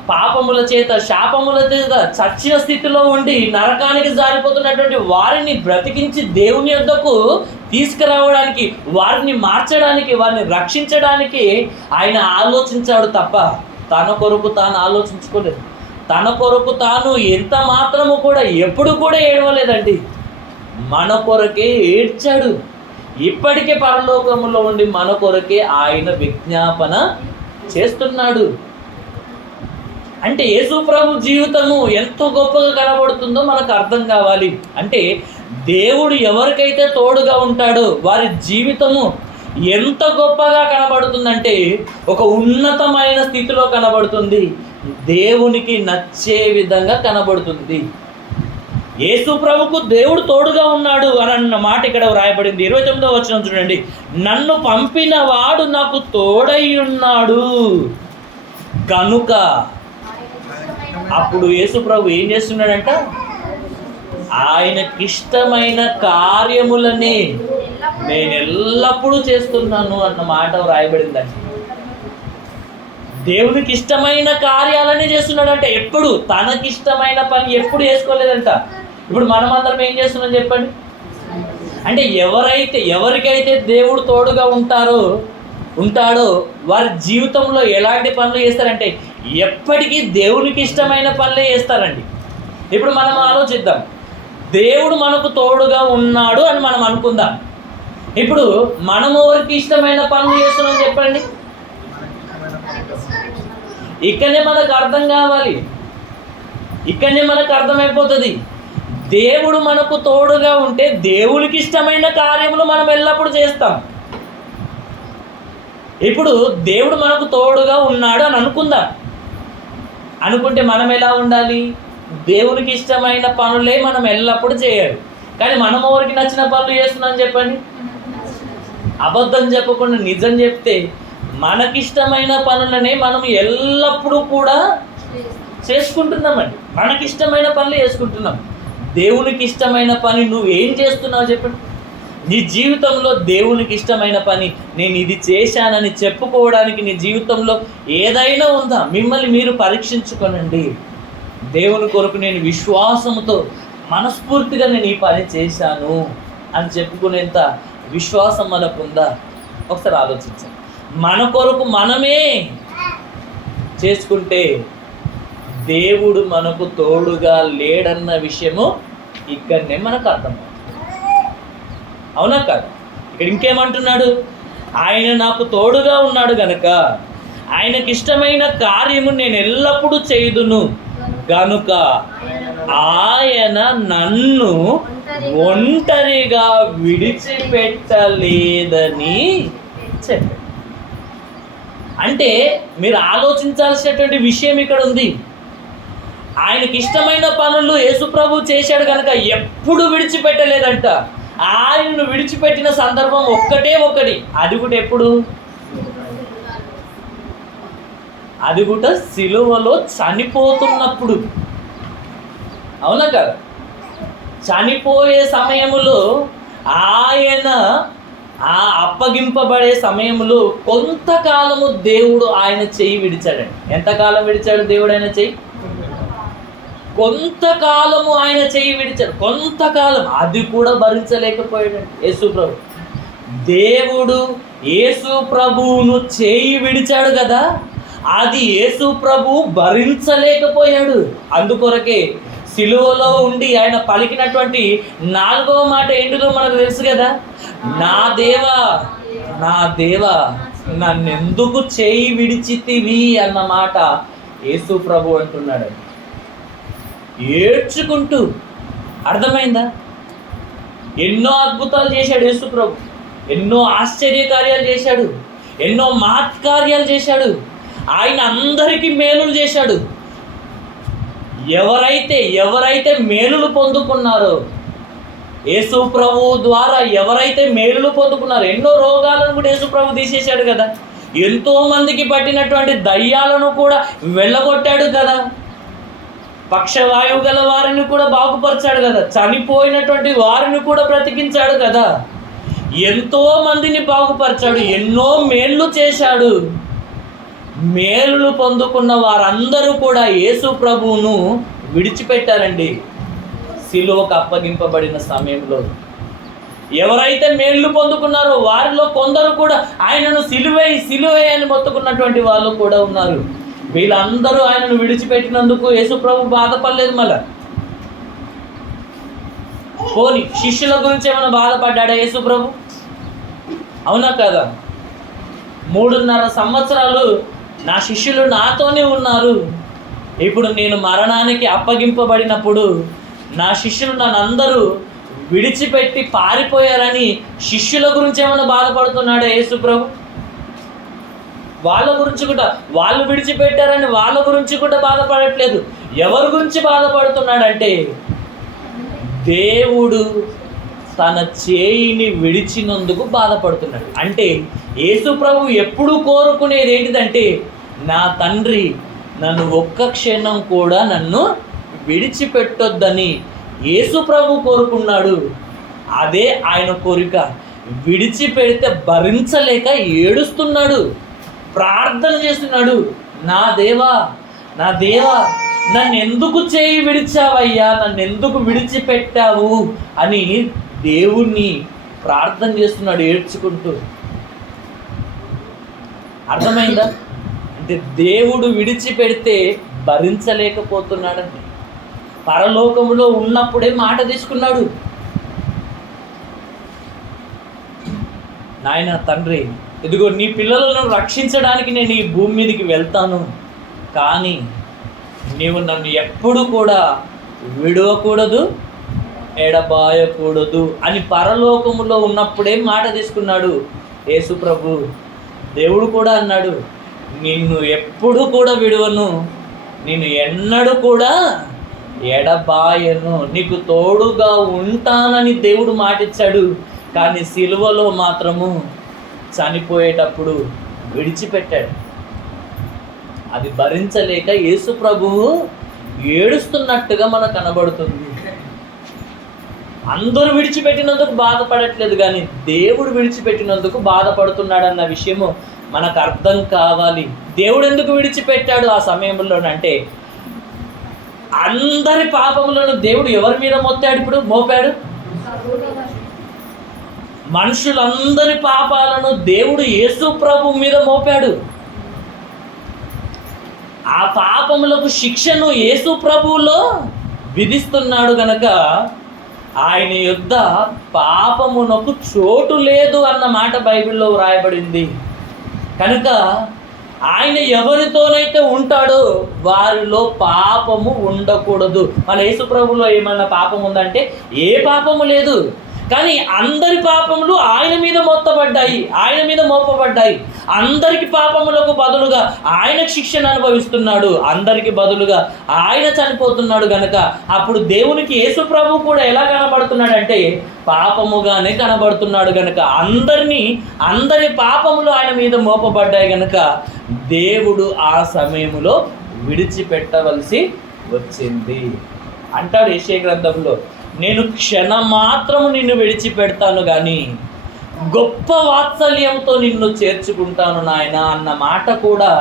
పాపముల చేత శాపముల చేత చచ్చిన స్థితిలో ఉండి నరకానికి జారిపోతున్నటువంటి వారిని బ్రతికించి దేవుని యొద్దకు తీసుకురావడానికి, వారిని మార్చడానికి, వారిని రక్షించడానికి ఆయన ఆలోచించాడు తప్ప తన కొరకు తాను ఆలోచించుకోలేదు. తన కొరకు తాను ఎంత మాత్రము కూడా ఎప్పుడు కూడా ఏడవలేదండి. మన కొరకే ఏడ్చాడు. ఇప్పటికే పరలోకములో ఉండి మన కొరకే ఆయన విజ్ఞాపన చేస్తున్నాడు. అంటే యేసు ప్రభు జీవితము ఎంతో గొప్పగా కనబడుతుందో మనకు అర్థం కావాలి. అంటే దేవుడు ఎవరికైతే తోడుగా ఉంటాడో వారి జీవితము ఎంత గొప్పగా కనబడుతుందంటే ఒక ఉన్నతమైన స్థితిలో కనబడుతుంది, దేవునికి నచ్చే విధంగా కనబడుతుంది. యేసు ప్రభుకు దేవుడు తోడుగా ఉన్నాడు అని అన్న మాట ఇక్కడ వ్రాయబడింది. 29వ వచనం చూడండి. నన్ను పంపిన వాడు నాకు తోడై ఉన్నాడు కనుక. అప్పుడు యేసు ప్రభు ఏం చేస్తున్నాడంట? ఆయనకిష్టమైన కార్యములనే నేను ఎల్లప్పుడూ చేస్తున్నాను అన్న మాట వ్రాయబడిందండి. దేవునికి ఇష్టమైన కార్యాలనే చేస్తున్నాడంటే ఎప్పుడు తనకిష్టమైన పని ఎప్పుడు చేసుకోలేదంట. ఇప్పుడు మనమందరం ఏం చేస్తున్నాం చెప్పండి? అంటే ఎవరికైతే దేవుడు తోడుగా ఉంటాడో వారి జీవితంలో ఎలాంటి పనులు చేస్తారంటే ఎప్పటికీ దేవునికి ఇష్టమైన పనులే చేస్తారండి. ఇప్పుడు మనం ఆలోచిద్దాం, దేవుడు మనకు తోడుగా ఉన్నాడు అని మనం అనుకుందాం. ఇప్పుడు మనం ఎవరికి ఇష్టమైన పనులు చేస్తున్నాం చెప్పండి? ఇక్కడనే మనకు అర్థం కావాలి, ఇక్కడనే మనకు అర్థమైపోతుంది. దేవుడు మనకు తోడుగా ఉంటే దేవునికి ఇష్టమైన కార్యములు మనం ఎల్లప్పుడూ చేస్తాం. ఇప్పుడు దేవుడు మనకు తోడుగా ఉన్నాడు అని అనుకుందాం. అనుకుంటే మనం ఎలా ఉండాలి? దేవునికి ఇష్టమైన పనులే మనం ఎల్లప్పుడూ చేయాలి. కానీ మనం ఎవరికి నచ్చిన పనులు చేస్తున్నాం చెప్పండి? అబద్ధం చెప్పకుండా నిజం చెప్తే మనకిష్టమైన పనులనే మనం ఎల్లప్పుడూ కూడా చేసుకుంటున్నామండి. మనకిష్టమైన పనులు చేసుకుంటున్నాం. దేవునికి ఇష్టమైన పని నువ్వు ఏం చేస్తున్నావు చెప్పండి? నీ జీవితంలో దేవునికి ఇష్టమైన పని నేను ఇది చేశానని చెప్పుకోవడానికి నీ జీవితంలో ఏదైనా ఉందా? మిమ్మల్ని మీరు పరీక్షించుకోనండి. దేవుని కొరకు నేను విశ్వాసంతో మనస్ఫూర్తిగా నేను ఈ పని చేశాను అని చెప్పుకునేంత విశ్వాసం మనకు ఉందా? ఒకసారి ఆలోచించండి. మన కొరకు మనమే చేసుకుంటే దేవుడు మనకు తోడుగా లేడన్న విషయము ఇక్కడనే మనకు అర్థమవుతుంది. అవునా కాదు? ఇక్కడ ఇంకేమంటున్నాడు? ఆయన నాకు తోడుగా ఉన్నాడు గనుక ఆయనకి ఇష్టమైన కార్యము నేను ఎల్లప్పుడూ చేయుదును గనుక ఆయన నన్ను ఒంటరిగా విడిచిపెట్టలేదని చెప్పాడు. అంటే మీరు ఆలోచించాల్సినటువంటి విషయం ఇక్కడ ఉంది. ఆయనకి ఇష్టమైన పనులు యేసుప్రభు చేశాడు కనుక ఎప్పుడు విడిచిపెట్టలేదంట. ఆయనను విడిచిపెట్టిన సందర్భం ఒక్కటే ఒకటి. అది కూడా ఎప్పుడు? అది కూడా సిలువలో చనిపోతున్నప్పుడు. అవునా కదా? చనిపోయే సమయంలో ఆయన అప్పగింపబడే సమయంలో కొంతకాలము దేవుడు ఆయన చెయ్యి విడిచాడండి. ఎంతకాలం విడిచాడు దేవుడు ఆయన చెయ్యి? కొంతకాలము ఆయన చెయ్యి విడిచాడు. కొంతకాలం. అది కూడా భరించలేకపోయాడండి యేసుప్రభు. దేవుడు యేసుప్రభువును చెయ్యి విడిచాడు కదా, అది యేసుప్రభు భరించలేకపోయాడు. అందుకొరకే సిలువలో ఉండి ఆయన పలికినటువంటి 4వ మాట ఏంటిదో మనకు తెలుసు కదా? నా దేవా నా దేవా నన్నెందుకు చేయి విడిచితివి అన్న మాట యేసుప్రభు అంటున్నాడు ఏడ్చుకుంటూ. అర్థమైందా? ఎన్నో అద్భుతాలు చేశాడు యేసుప్రభు, ఎన్నో ఆశ్చర్య కార్యాలు చేశాడు, ఎన్నో మహత్కార్యాలు చేశాడు. ఆయన అందరికీ మేలులు చేశాడు. ఎవరైతే మేలులు పొందుకున్నారో, యేసు ప్రభు ద్వారా ఎవరైతే మేలులు పొందుకున్నారో, ఎన్నో రోగాలను కూడా యేసు ప్రభు తీసేశాడు కదా. ఎంతో మందికి పట్టినటువంటి దయ్యాలను కూడా వెళ్ళగొట్టాడు కదా. పక్షవాయువు గల వారిని కూడా బాగుపరిచాడు కదా. చనిపోయినటువంటి వారిని కూడా బ్రతికించాడు కదా. ఎంతో మందిని బాగుపరిచాడు. ఎన్నో మేళ్ళు చేశాడు. మేలులు పొందుకున్న వారందరూ కూడా యేసు ప్రభువును విడిచిపెట్టారండి సిలువకు అప్పగింపబడిన సమయంలో. ఎవరైతే మేళ్ళు పొందుకున్నారో వారిలో కొందరు కూడా ఆయనను సిలువే అని మొత్తుకున్నటువంటి వాళ్ళు కూడా ఉన్నారు. వీళ్ళందరూ ఆయనను విడిచిపెట్టినందుకు యేసు ప్రభు బాధపడలేదు. మళ్ళా పోని శిష్యుల గురించి ఏమైనా బాధపడ్డాడా యేసు ప్రభు? అవునా కదా? 3.5 సంవత్సరాలు నా శిష్యులు నాతోనే ఉన్నారు. ఇప్పుడు నేను మరణానికి అప్పగింపబడినప్పుడు నా శిష్యులు నన్ను అందరూ విడిచిపెట్టి పారిపోయారని శిష్యుల గురించి ఏమైనా బాధపడుతున్నాడా యేసు ప్రభు? వాళ్ళ గురించి కూడా, వాళ్ళు విడిచిపెట్టారని వాళ్ళ గురించి కూడా బాధపడట్లేదు. ఎవరి గురించి బాధపడుతున్నాడంటే దేవుడు తన చేయిని విడిచినందుకు బాధపడుతున్నాడు. అంటే యేసు ప్రభు ఎప్పుడు కోరుకునేది ఏంటిదంటే, నా తండ్రి నన్ను ఒక్క క్షణం కూడా నన్ను విడిచిపెట్టొద్దని యేసు ప్రభు కోరుకున్నాడు. అదే ఆయన కోరిక. విడిచిపెడితే భరించలేక ఏడుస్తున్నాడు, ప్రార్థన చేస్తున్నాడు. నా దేవా నన్ను ఎందుకు చేయి విడిచావయ్యా, నన్ను ఎందుకు విడిచిపెట్టావు అని దేవుణ్ణి ప్రార్థన చేస్తున్నాడు ఏడ్చుకుంటూ. అర్థమైందా? అంటే దేవుడు విడిచిపెడితే భరించలేకపోతున్నాడండి. పరలోకములో ఉన్నప్పుడే మాట తీసుకున్నాడు. నాయన తండ్రి, ఇదిగో నీ పిల్లలను రక్షించడానికి నేను ఈ భూమి మీదకి వెళ్తాను, కానీ నీవు నన్ను ఎప్పుడు కూడా విడవకూడదు, ఎడబాయకూడదు అని పరలోకములో ఉన్నప్పుడే మాట తీసుకున్నాడు యేసు ప్రభు. దేవుడు కూడా అన్నాడు, నిన్ను ఎప్పుడు కూడా విడువను, నేను ఎన్నడూ కూడా ఎడబాయను, నీకు తోడుగా ఉంటానని దేవుడు మాటిచ్చాడు. కానీ సిలువలో మాత్రము చనిపోయేటప్పుడు విడిచిపెట్టాడు. అది భరించలేక యేసు ప్రభువు ఏడుస్తున్నట్టుగా మనకు కనబడుతుంది. అందరూ విడిచిపెట్టినందుకు బాధపడట్లేదు, కానీ దేవుడు విడిచిపెట్టినందుకు బాధపడుతున్నాడన్న విషయము మనకు అర్థం కావాలి. దేవుడు ఎందుకు విడిచిపెట్టాడు ఆ సమయంలోనంటే, అందరి పాపములను దేవుడు ఎవరి మీద మోపాడు? మనుషులందరి పాపాలను దేవుడు యేసు ప్రభు మీద మోపాడు. ఆ పాపములకు శిక్షను యేసు ప్రభువులో విధిస్తున్నాడు గనక ఆయన యొద్ద పాపమునకు చోటు లేదు అన్న మాట బైబిల్లో వ్రాయబడింది. కనుక ఆయన ఎవరితోనైతే ఉంటాడో వారిలో పాపము ఉండకూడదు. మన యేసు ప్రభువులో ఏమైనా పాపం ఉందంటే ఏ పాపము లేదు, కానీ అందరి పాపములు ఆయన మీద మోపబడ్డాయి. అందరికి పాపములకు బదులుగా ఆయన శిక్షను అనుభవిస్తున్నాడు, అందరికి బదులుగా ఆయన చనిపోతున్నాడు. గనక అప్పుడు దేవునికి యేసు ప్రభు కూడా ఎలా కనబడుతున్నాడంటే పాపముగానే కనబడుతున్నాడు. గనక అందరి పాపములు ఆయన మీద మోపబడ్డాయి. గనక దేవుడు ఆ సమయంలో విడిచిపెట్టవలసి వచ్చింది. అంటాడు యెషయా గ్రంథంలో, నేను క్షణమాత్రము నిన్ను విడిచిపెడతాను కానీ గొప్ప వాత్సల్యంతో నిన్ను చేర్చుకుంటాను నాయన అన్న మాట కూడా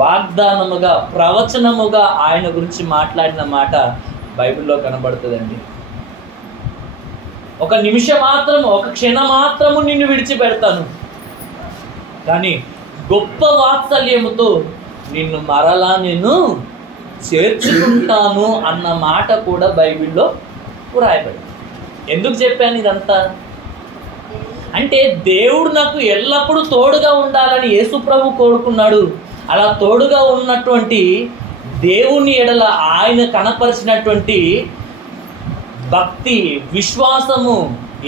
వాగ్దానముగా, ప్రవచనముగా ఆయన గురించి మాట్లాడిన మాట బైబిల్లో కనబడుతుందండి. ఒక నిమిషం మాత్రము, ఒక క్షణం మాత్రము నిన్ను విడిచిపెడతాను, కానీ గొప్ప వాత్సల్యముతో నిన్ను మరలా నేను చేర్చుకుంటాను అన్న మాట కూడా బైబిల్లో రాయబడింది. ఎందుకు చెప్పాను ఇదంతా అంటే, దేవుడు నాకు ఎల్లప్పుడూ తోడుగా ఉండాలని యేసు ప్రభు కోరుకున్నాడు. అలా తోడుగా ఉన్నటువంటి దేవుని ఎడల ఆయన కనపరిచినటువంటి భక్తి, విశ్వాసము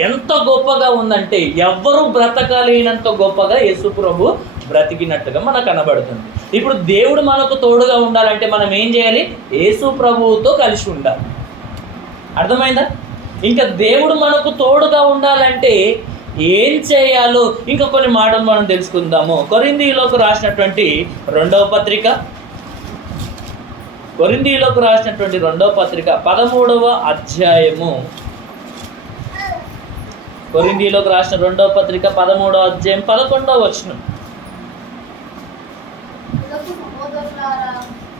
ఎంత గొప్పగా ఉందంటే ఎవ్వరూ బ్రతకలేనంత గొప్పగా యేసు ప్రభు బ్రతికినట్టుగా మనకు కనబడుతుంది. ఇప్పుడు దేవుడు మనకు తోడుగా ఉండాలంటే మనం ఏం చేయాలి? యేసు ప్రభువుతో కలిసి ఉండాలి. అర్థమైందా? ఇంకా దేవుడు మనకు తోడుగా ఉండాలంటే ఏం చేయాలో ఇంకా కొన్ని మాటలు మనం తెలుసుకుందాము. కొరింథీయులకు రాసినటువంటి రెండవ పత్రిక 13వ అధ్యాయము, కొరింథీయులకు రాసిన 2వ పత్రిక 13వ అధ్యాయం 11వ వచనం.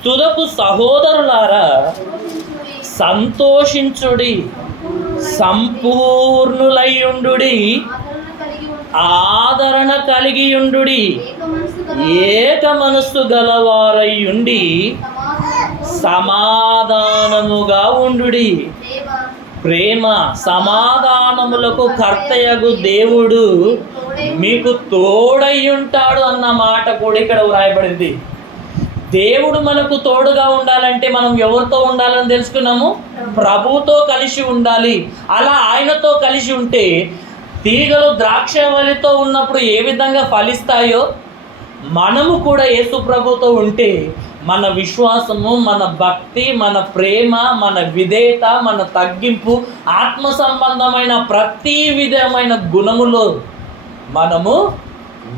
తుదకు సహోదరులారా సంతోషించుడి, సంపూర్ణులయ్యుండుడి, ఆదరణ కలిగియుండుడి, ఏక మనస్సు గలవారయ్యుండి సమాధానముగా ఉండుడి. ప్రేమ సమాధానములకు కర్తయగు దేవుడు మీకు తోడయ్యుంటాడు అన్న మాట కూడా ఇక్కడ వ్రాయబడింది. దేవుడు మనకు తోడుగా ఉండాలంటే మనం ఎవరితో ఉండాలని తెలుసుకున్నాము? ప్రభువుతో కలిసి ఉండాలి. అలా ఆయనతో కలిసి ఉంటే తీగలు ద్రాక్షవల్లితో ఉన్నప్పుడు ఏ విధంగా ఫలిస్తాయో మనము కూడా యేసు ప్రభుతో ఉంటే మన విశ్వాసము, మన భక్తి, మన ప్రేమ, మన విధేయత, మన తగ్గింపు, ఆత్మ సంబంధమైన ప్రతి విధమైన గుణములో మనము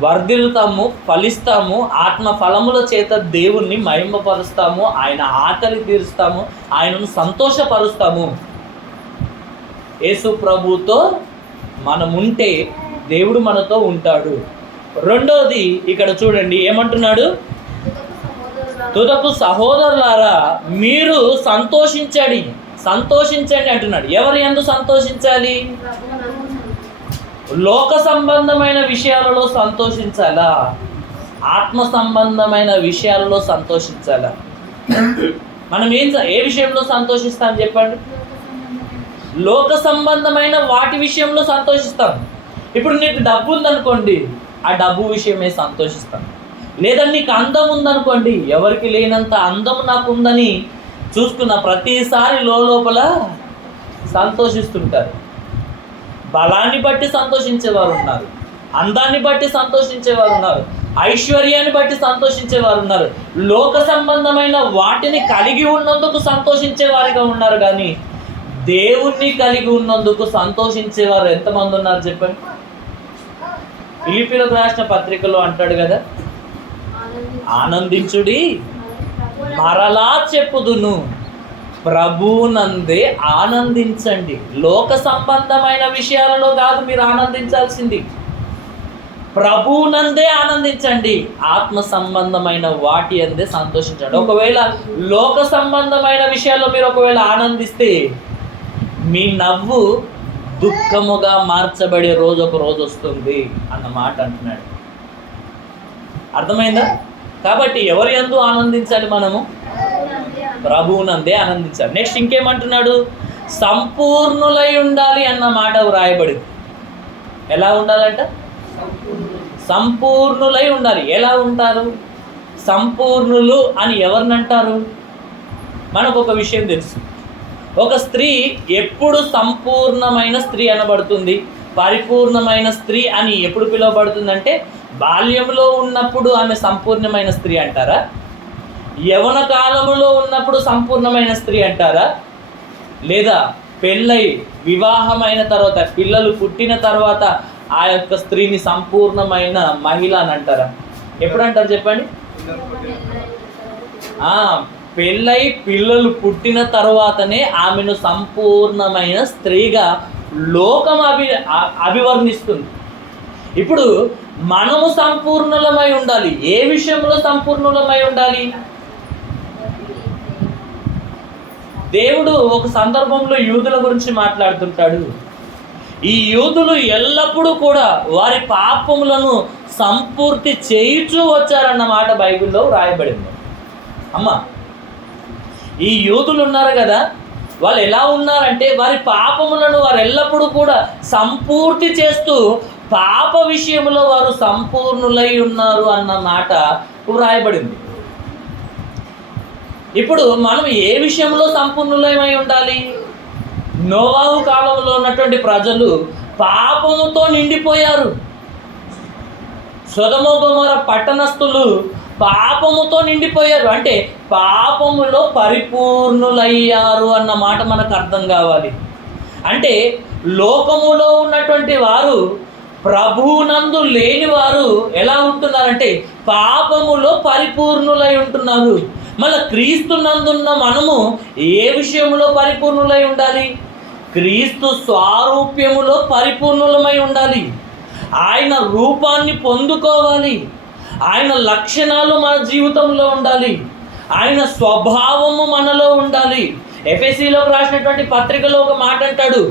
వర్ధిల్లుతాము, ఫలిస్తాము. ఆత్మ ఫలముల చేత దేవుణ్ణి మహిమపరుస్తాము, ఆయన ఆకలి తీరుస్తాము, ఆయనను సంతోషపరుస్తాము. యేసు ప్రభుతో మనముంటే దేవుడు మనతో ఉంటాడు. రెండోది ఇక్కడ చూడండి ఏమంటున్నాడు? తుదకు సహోదరులారా మీరు సంతోషించండి అంటున్నాడు. ఎవరు యందు సంతోషించాలి? లోక సంబంధమైన విషయాలలో సంతోషించాలా? ఆత్మ సంబంధమైన విషయాలలో సంతోషించాలా? మనం ఏ విషయంలో సంతోషిస్తాం చెప్పండి? లోక సంబంధమైన వాటి విషయంలో సంతోషిస్తాం. ఇప్పుడు నీకు డబ్బు ఉందనుకోండి, ఆ డబ్బు విషయమే సంతోషిస్తాం. లేదా నీకు అందం ఉందనుకోండి, ఎవరికి లేనంత అందం నాకు ఉందని చూసుకున్న ప్రతిసారి లోపల సంతోషిస్తుంటారు. బలాన్ని బట్టి సంతోషించేవారు ఉన్నారు, అందాన్ని బట్టి సంతోషించేవారు ఉన్నారు, ఐశ్వర్యాన్ని బట్టి సంతోషించే వారు ఉన్నారు, లోక సంబంధమైన వాటిని కలిగి ఉన్నందుకు సంతోషించే వారిగా ఉన్నారు. కానీ దేవుణ్ణి కలిగి ఉన్నందుకు సంతోషించేవారు ఎంతమంది ఉన్నారు చెప్పండి? ఫిలిప్పీయులకు రాసిన పత్రికలో అంటాడు కదా, ఆనందించుడి మరలా చెప్పుదును ప్రభువునందే ఆనందించండి. లోక సంబంధమైన విషయాలలో కాదు మీరు ఆనందించాల్సింది, ప్రభువునందే ఆనందించండి. ఆత్మ సంబంధమైన వాటి అందే సంతోషించండి. ఒకవేళ లోక సంబంధమైన విషయాల్లో మీరు ఒకవేళ ఆనందిస్తే మీ నవ్వు దుఃఖముగా మార్చబడే రోజు ఒక రోజు వస్తుంది అన్న మాట అంటున్నాడు. అర్థమైందా? కాబట్టి ఎవరి యందు ఆనందించాలి? మనము ప్రభువునందే ఆనందించాలి. నెక్స్ట్ ఇంకేమంటున్నాడు? సంపూర్ణులై ఉండాలి అన్న మాట వ్రాయబడింది. ఎలా ఉండాలంట? సంపూర్ణులై ఉండాలి. ఎలా ఉంటారు సంపూర్ణులు అని ఎవరిని అంటారు? మనకు ఒక విషయం తెలుసు, ఒక స్త్రీ ఎప్పుడు సంపూర్ణమైన స్త్రీ అనబడుతుంది, పరిపూర్ణమైన స్త్రీ అని ఎప్పుడు పిలువబడుతుందంటే బాల్యంలో ఉన్నప్పుడు ఆమె సంపూర్ణమైన స్త్రీ అంటారా? యవ్వన కాలంలో ఉన్నప్పుడు సంపూర్ణమైన స్త్రీ అంటారా? లేదా పెళ్ళై వివాహమైన తర్వాత పిల్లలు పుట్టిన తర్వాత ఆ యొక్క స్త్రీని సంపూర్ణమైన మహిళ అని అంటారా? ఎప్పుడు అంటారు చెప్పండి? పెళ్ళై పిల్లలు పుట్టిన తర్వాతనే ఆమెను సంపూర్ణమైన స్త్రీగా లోకం అభివర్ణిస్తుంది. ఇప్పుడు మనము సంపూర్ణులమై ఉండాలి. ఏ విషయంలో సంపూర్ణులమై ఉండాలి? దేవుడు ఒక సందర్భంలో యూదుల గురించి మాట్లాడుతుంటాడు. ఈ యూదులు ఎల్లప్పుడూ కూడా వారి పాపములను సంపూర్తి చేయుచూ వచ్చారన్న మాట బైబిల్లో రాయబడింది. అమ్మ, ఈ యూదులు ఉన్నారు కదా, వాళ్ళు ఎలా ఉన్నారంటే వారి పాపములను వారు ఎల్లప్పుడూ కూడా సంపూర్తి చేస్తూ పాప విషయంలో వారు సంపూర్ణులై ఉన్నారు అన్న మాట వ్రాయబడింది. ఇప్పుడు మనం ఏ విషయంలో సంపూర్ణులమై ఉండాలి? నోవాహు కాలంలో ఉన్నటువంటి ప్రజలు పాపముతో నిండిపోయారు. సొదొమ గొమొర్రా పట్టణస్థులు పాపముతో నిండిపోయారు. అంటే పాపములో పరిపూర్ణులయ్యారు అన్న మాట మనకు అర్థం కావాలి. అంటే లోకములో ఉన్నటువంటి వారు, ప్రభువునందు లేని వారు ఎలా ఉంటున్నారంటే పాపములో పరిపూర్ణులై ఉంటున్నారు. మళ్ళీ క్రీస్తునందున్న మనము ఏ విషయంలో పరిపూర్ణులై ఉండాలి? క్రీస్తు స్వారూప్యములో పరిపూర్ణులమై ఉండాలి. ఆయన రూపాన్ని పొందుకోవాలి. ఆయన లక్షణాలు మన జీవితంలో ఉండాలి. ఆయన స్వభావము మనలో ఉండాలి. ఎఫెసీలోకి రాసినటువంటి పత్రికలో ఒక మాట అంటాడు,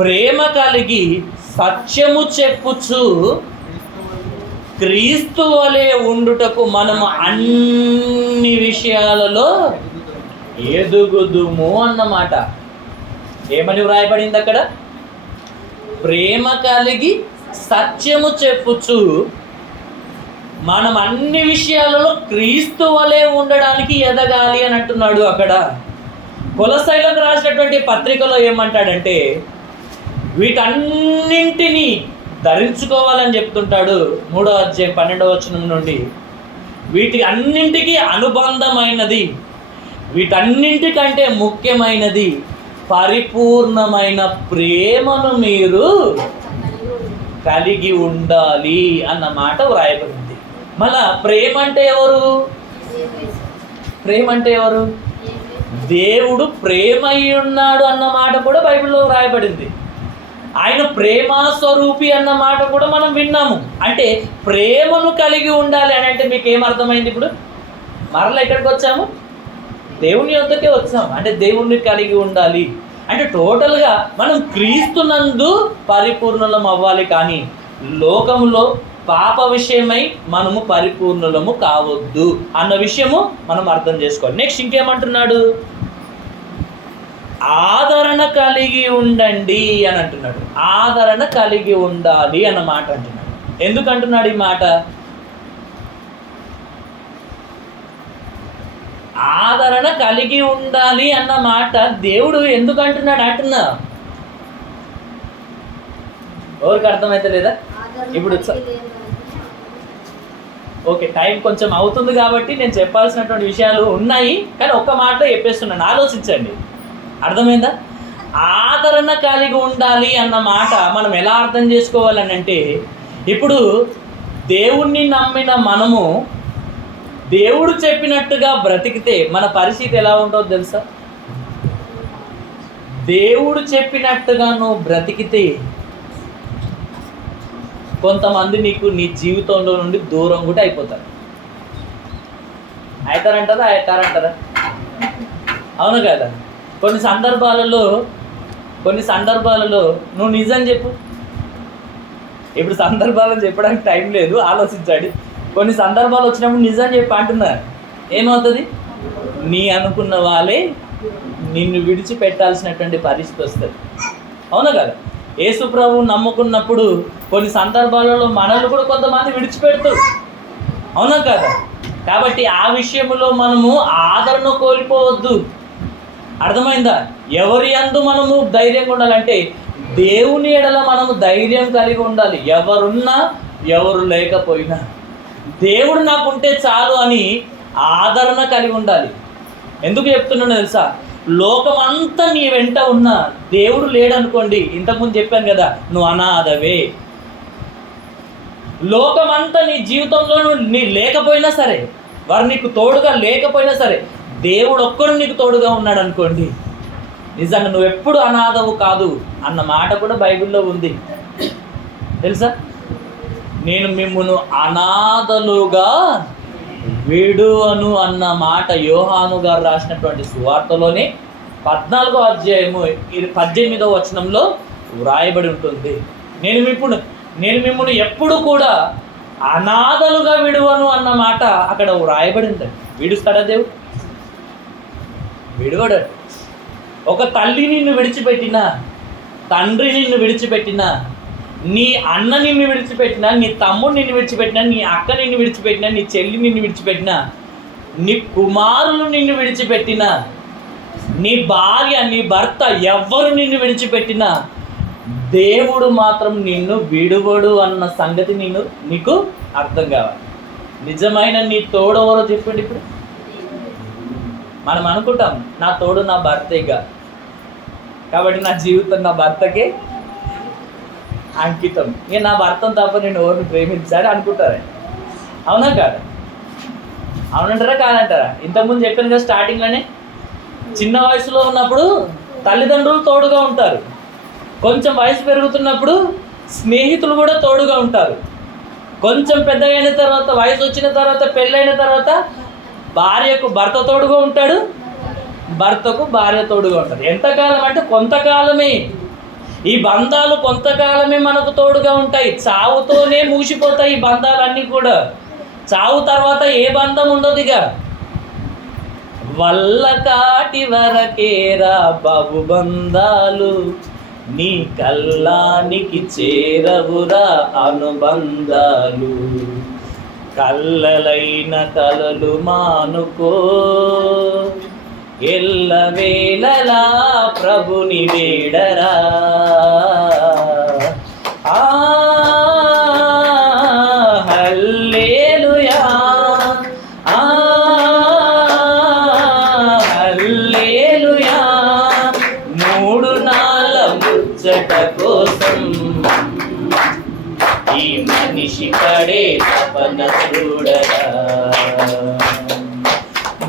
ప్రేమ కలిగి సత్యము చెప్పుచు క్రీస్తు వలె ఉండుటకు మనము అన్ని విషయాలలో ఎదుగుదుము అన్నమాట. ఏమని వ్రాయబడింది అక్కడ? ప్రేమ కలిగి సత్యము చెప్పుచు మనం అన్ని విషయాలలో క్రీస్తు వలె ఉండడానికి ఎదగాలి అని అంటున్నాడు. అక్కడ కొలస్సీలకు రాసినటువంటి పత్రికలో ఏమంటాడంటే వీటన్నింటినీ ధరించుకోవాలని చెప్తుంటాడు. 3వ అధ్యాయం 12వ వచనం నుండి వీటి అన్నింటికి అనుబంధమైనది, వీటన్నింటికంటే ముఖ్యమైనది పరిపూర్ణమైన ప్రేమను మీరు కలిగి ఉండాలి అన్న మాట వ్రాయబడింది. మళ్ళా ప్రేమ అంటే ఎవరు? ప్రేమ అంటే ఎవరు? దేవుడు ప్రేమ అయి ఉన్నాడు అన్న మాట కూడా బైబిల్లో వ్రాయబడింది. ఆయన ప్రేమా స్వరూపి అన్న మాట కూడా మనం విన్నాము. అంటే ప్రేమను కలిగి ఉండాలి అని అంటే మీకు ఏమర్థమైంది? ఇప్పుడు మరలా ఎక్కడికి వచ్చాము? దేవుని యొద్దకే వచ్చాము. అంటే దేవుణ్ణి కలిగి ఉండాలి అంటే టోటల్గా మనం క్రీస్తునందు పరిపూర్ణులం అవ్వాలి. కానీ లోకములో పాప విషయమై మనము పరిపూర్ణులము కావద్దు అన్న విషయము మనం అర్థం చేసుకోవాలి. నెక్స్ట్ ఇంకేమంటున్నాడు? ఆదరణ కలిగి ఉండండి అని అంటున్నాడు. ఆదరణ కలిగి ఉండాలి అన్న మాట అంటున్నాడు. ఎందుకు అంటున్నాడు ఈ మాట? ఆదరణ కలిగి ఉండాలి అన్న మాట దేవుడు ఎందుకు అంటున్నాడు అంటున్నా? ఎవరికి అర్థమైతే లేదా? ఇప్పుడు ఓకే, టైం కొంచెం అవుతుంది కాబట్టి నేను చెప్పాల్సినటువంటి విషయాలు ఉన్నాయి, కానీ ఒక్క మాటలో చెప్పేస్తున్నాను, ఆలోచించండి. అర్థమైందా? ఆదరణ కలిగి ఉండాలి అన్న మాట మనం ఎలా అర్థం చేసుకోవాలని అంటే, ఇప్పుడు దేవుణ్ణి నమ్మిన మనము దేవుడు చెప్పినట్టుగా బ్రతికితే మన పరిస్థితి ఎలా ఉంటుందో తెలుసా? దేవుడు చెప్పినట్టుగా నువ్వు బ్రతికితే కొంతమంది నీకు నీ జీవితంలో నుండి దూరం కూడా అయిపోతారు. అవుతారంటారా? అవును కదా? కొన్ని సందర్భాలలో నువ్వు నిజం చెప్పు. ఇప్పుడు సందర్భాలను చెప్పడానికి టైం లేదు, ఆలోచించండి. కొన్ని సందర్భాలు వచ్చినప్పుడు నిజం చెప్పి అంటున్నారు, ఏమవుతుంది? నీ అనుకున్న వాళ్ళే నిన్ను విడిచిపెట్టాల్సినటువంటి పరిస్థితి వస్తుంది. అవునా కదా? యేసు ప్రభువు నమ్ముకున్నప్పుడు కొన్ని సందర్భాలలో మనల్ని కూడా కొంతమంది విడిచిపెడతారు. అవునా కదా? కాబట్టి ఆ విషయంలో మనము ఆదరణ కోల్పోవద్దు. అర్థమైందా? ఎవరి యందు మనము ధైర్యంగా ఉండాలంటే దేవుని ఎడల మనము ధైర్యం కలిగి ఉండాలి. ఎవరున్నా ఎవరు లేకపోయినా దేవుడు నాకుంటే చాలు అని ఆదరణ కలిగి ఉండాలి. ఎందుకు చెప్తున్నానో తెలుసా? లోకమంతా నీ వెంట ఉన్న దేవుడు లేడనుకోండి, ఇంతకుముందు చెప్పాను కదా, నువ్వు అనాథవే. లోకమంతా నీ జీవితంలో నీ లేకపోయినా సరే, వారు నీకు తోడుగా లేకపోయినా సరే, దేవుడు ఒక్కడు నీకు తోడుగా ఉన్నాడు అనుకోండి, నిజంగా నువ్వు ఎప్పుడు అనాథవు కాదు అన్న మాట కూడా బైబిల్లో ఉంది. తెలుసా? నేను మిమ్మును అనాథలుగా విడువను అన్న మాట యోహాను గారు రాసినటువంటి సువార్తలోనే 14వ అధ్యాయము 18వ వచనంలో వ్రాయబడి ఉంటుంది. నేను మిమ్మును ఎప్పుడు కూడా అనాథలుగా విడువను అన్న మాట అక్కడ వ్రాయబడింది. విడుస్తాడా దేవుడు? విడువడు. ఒక తల్లి నిన్ను విడిచిపెట్టినా, తండ్రి నిన్ను విడిచిపెట్టినా, నీ అన్న నిన్ను విడిచిపెట్టినా, నీ తమ్ముడు నిన్ను విడిచిపెట్టినా, నీ అక్క నిన్ను విడిచిపెట్టినా, నీ చెల్లి నిన్ను విడిచిపెట్టినా, నీ కుమారులు నిన్ను విడిచిపెట్టినా, నీ భార్య, నీ భర్త ఎవ్వరు నిన్ను విడిచిపెట్టినా, దేవుడు మాత్రం నిన్ను విడువడు అన్న సంగతి నీకు అర్థం కావాలి. నిజమైన నీ తోడు ఎవరో చెప్పండి. ఇప్పుడు మనం అనుకుంటాం, నా తోడు నా భర్తేగా, కాబట్టి నా జీవితం నా భర్తకే అంకితం, ఇక నా భర్తను తప్ప నేను ఎవరిని ప్రేమించాలి అనుకుంటారా? అవునా కాదా? అవునంటారా కాదంటారా? ఇంతకుముందు చెప్పాను కదా స్టార్టింగ్లోనే, చిన్న వయసులో ఉన్నప్పుడు తల్లిదండ్రులు తోడుగా ఉంటారు, కొంచెం వయసు పెరుగుతున్నప్పుడు స్నేహితులు కూడా తోడుగా ఉంటారు, కొంచెం పెద్దగా అయిన తర్వాత, వయసు వచ్చిన తర్వాత, పెళ్ళైన తర్వాత భార్యకు భర్త తోడుగా ఉంటాడు, భర్తకు భార్య తోడుగా ఉంటుంది. ఎంతకాలం అంటే కొంతకాలమే. ఈ బంధాలు కొంతకాలమే మనకు తోడుగా ఉంటాయి. చావుతోనే మూసిపోతాయి ఈ బంధాలన్నీ కూడా. చావు తర్వాత ఏ బంధం ఉండదు. ఇక వల్ల కాటి వరకేరా బాబు బంధాలు, నీ కల్లానికి చేరవురా అనుబంధాలు, కల్లలైన కలలు మానుకో, ఎల్లవేళలా ప్రభుని వేడరా. హల్లెలూయా, హల్లెలూయా. 3 నాళ్ళ ముచ్చట కోసం ఈ మనిషి పడే తపన చూడరా.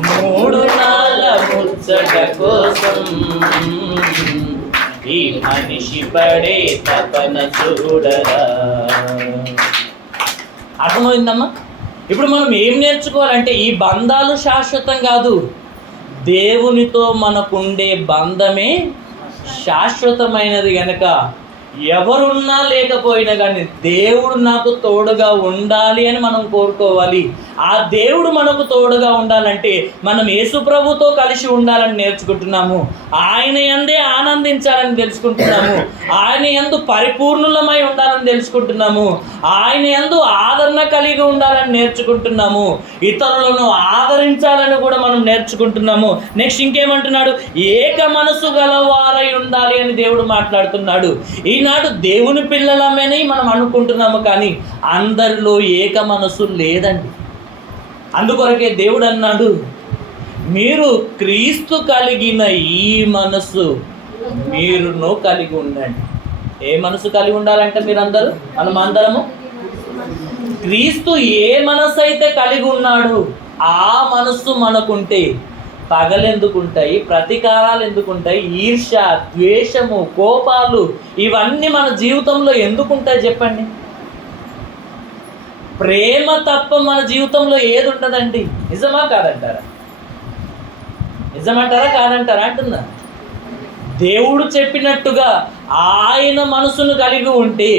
3 నాళ్ళ ముచ్చట కోసం ఈ మనిషి పడే తపన చూడరా. అర్థమైందమ్మా? ఇప్పుడు మనం ఏం నేర్చుకోవాలంటే, ఈ బంధాలు శాశ్వతం కాదు, దేవునితో మనకుండే బంధమే శాశ్వతమైనది. గనక ఎవరున్నా లేకపోయినా కానీ దేవుడు నాకు తోడుగా ఉండాలి అని మనం కోరుకోవాలి. ఆ దేవుడు మనకు తోడుగా ఉండాలంటే మనం యేసు ప్రభుతో కలిసి ఉండాలని నేర్చుకుంటున్నాము, ఆయన యందే ఆనందించాలని తెలుసుకుంటున్నాము, ఆయన యందు పరిపూర్ణులమై ఉండాలని తెలుసుకుంటున్నాము, ఆయన యందు ఆదరణ కలిగి ఉండాలని నేర్చుకుంటున్నాము, ఇతరులను ఆదరించాలని కూడా మనం నేర్చుకుంటున్నాము. నెక్స్ట్ ఇంకేమంటున్నాడు? ఏక మనసు గలవారై ఉండాలి అని దేవుడు మాట్లాడుతున్నాడు. ఈనాడు దేవుని పిల్లలమని మనం అనుకుంటున్నాము, కానీ అందరిలో ఏక మనసు లేదండి. అందుకొరకే దేవుడు అన్నాడు, మీరు క్రీస్తు కలిగిన ఈ మనసు మీరును కలిగి ఉండండి. ఏ మనసు కలిగి ఉండాలంటే మీరందరూ, మనమందరము క్రీస్తు ఏ మనసు అయితే కలిగి ఉన్నాడు ఆ మనస్సు మనకుంటే పగలెందుకుంటాయి, ప్రతీకారాలు ఎందుకుంటాయి, ఈర్ష్య, ద్వేషము, కోపాలు ఇవన్నీ మన జీవితంలో ఎందుకుంటాయి చెప్పండి? ప్రేమ తప్ప మన జీవితంలో ఏది ఉంటుందండి? నిజమా కాదంటారా? నిజమంటారా కాదంటారా అంటున్నా. దేవుడు చెప్పినట్టుగా ఆయన మనసును కలిగి ఉంటే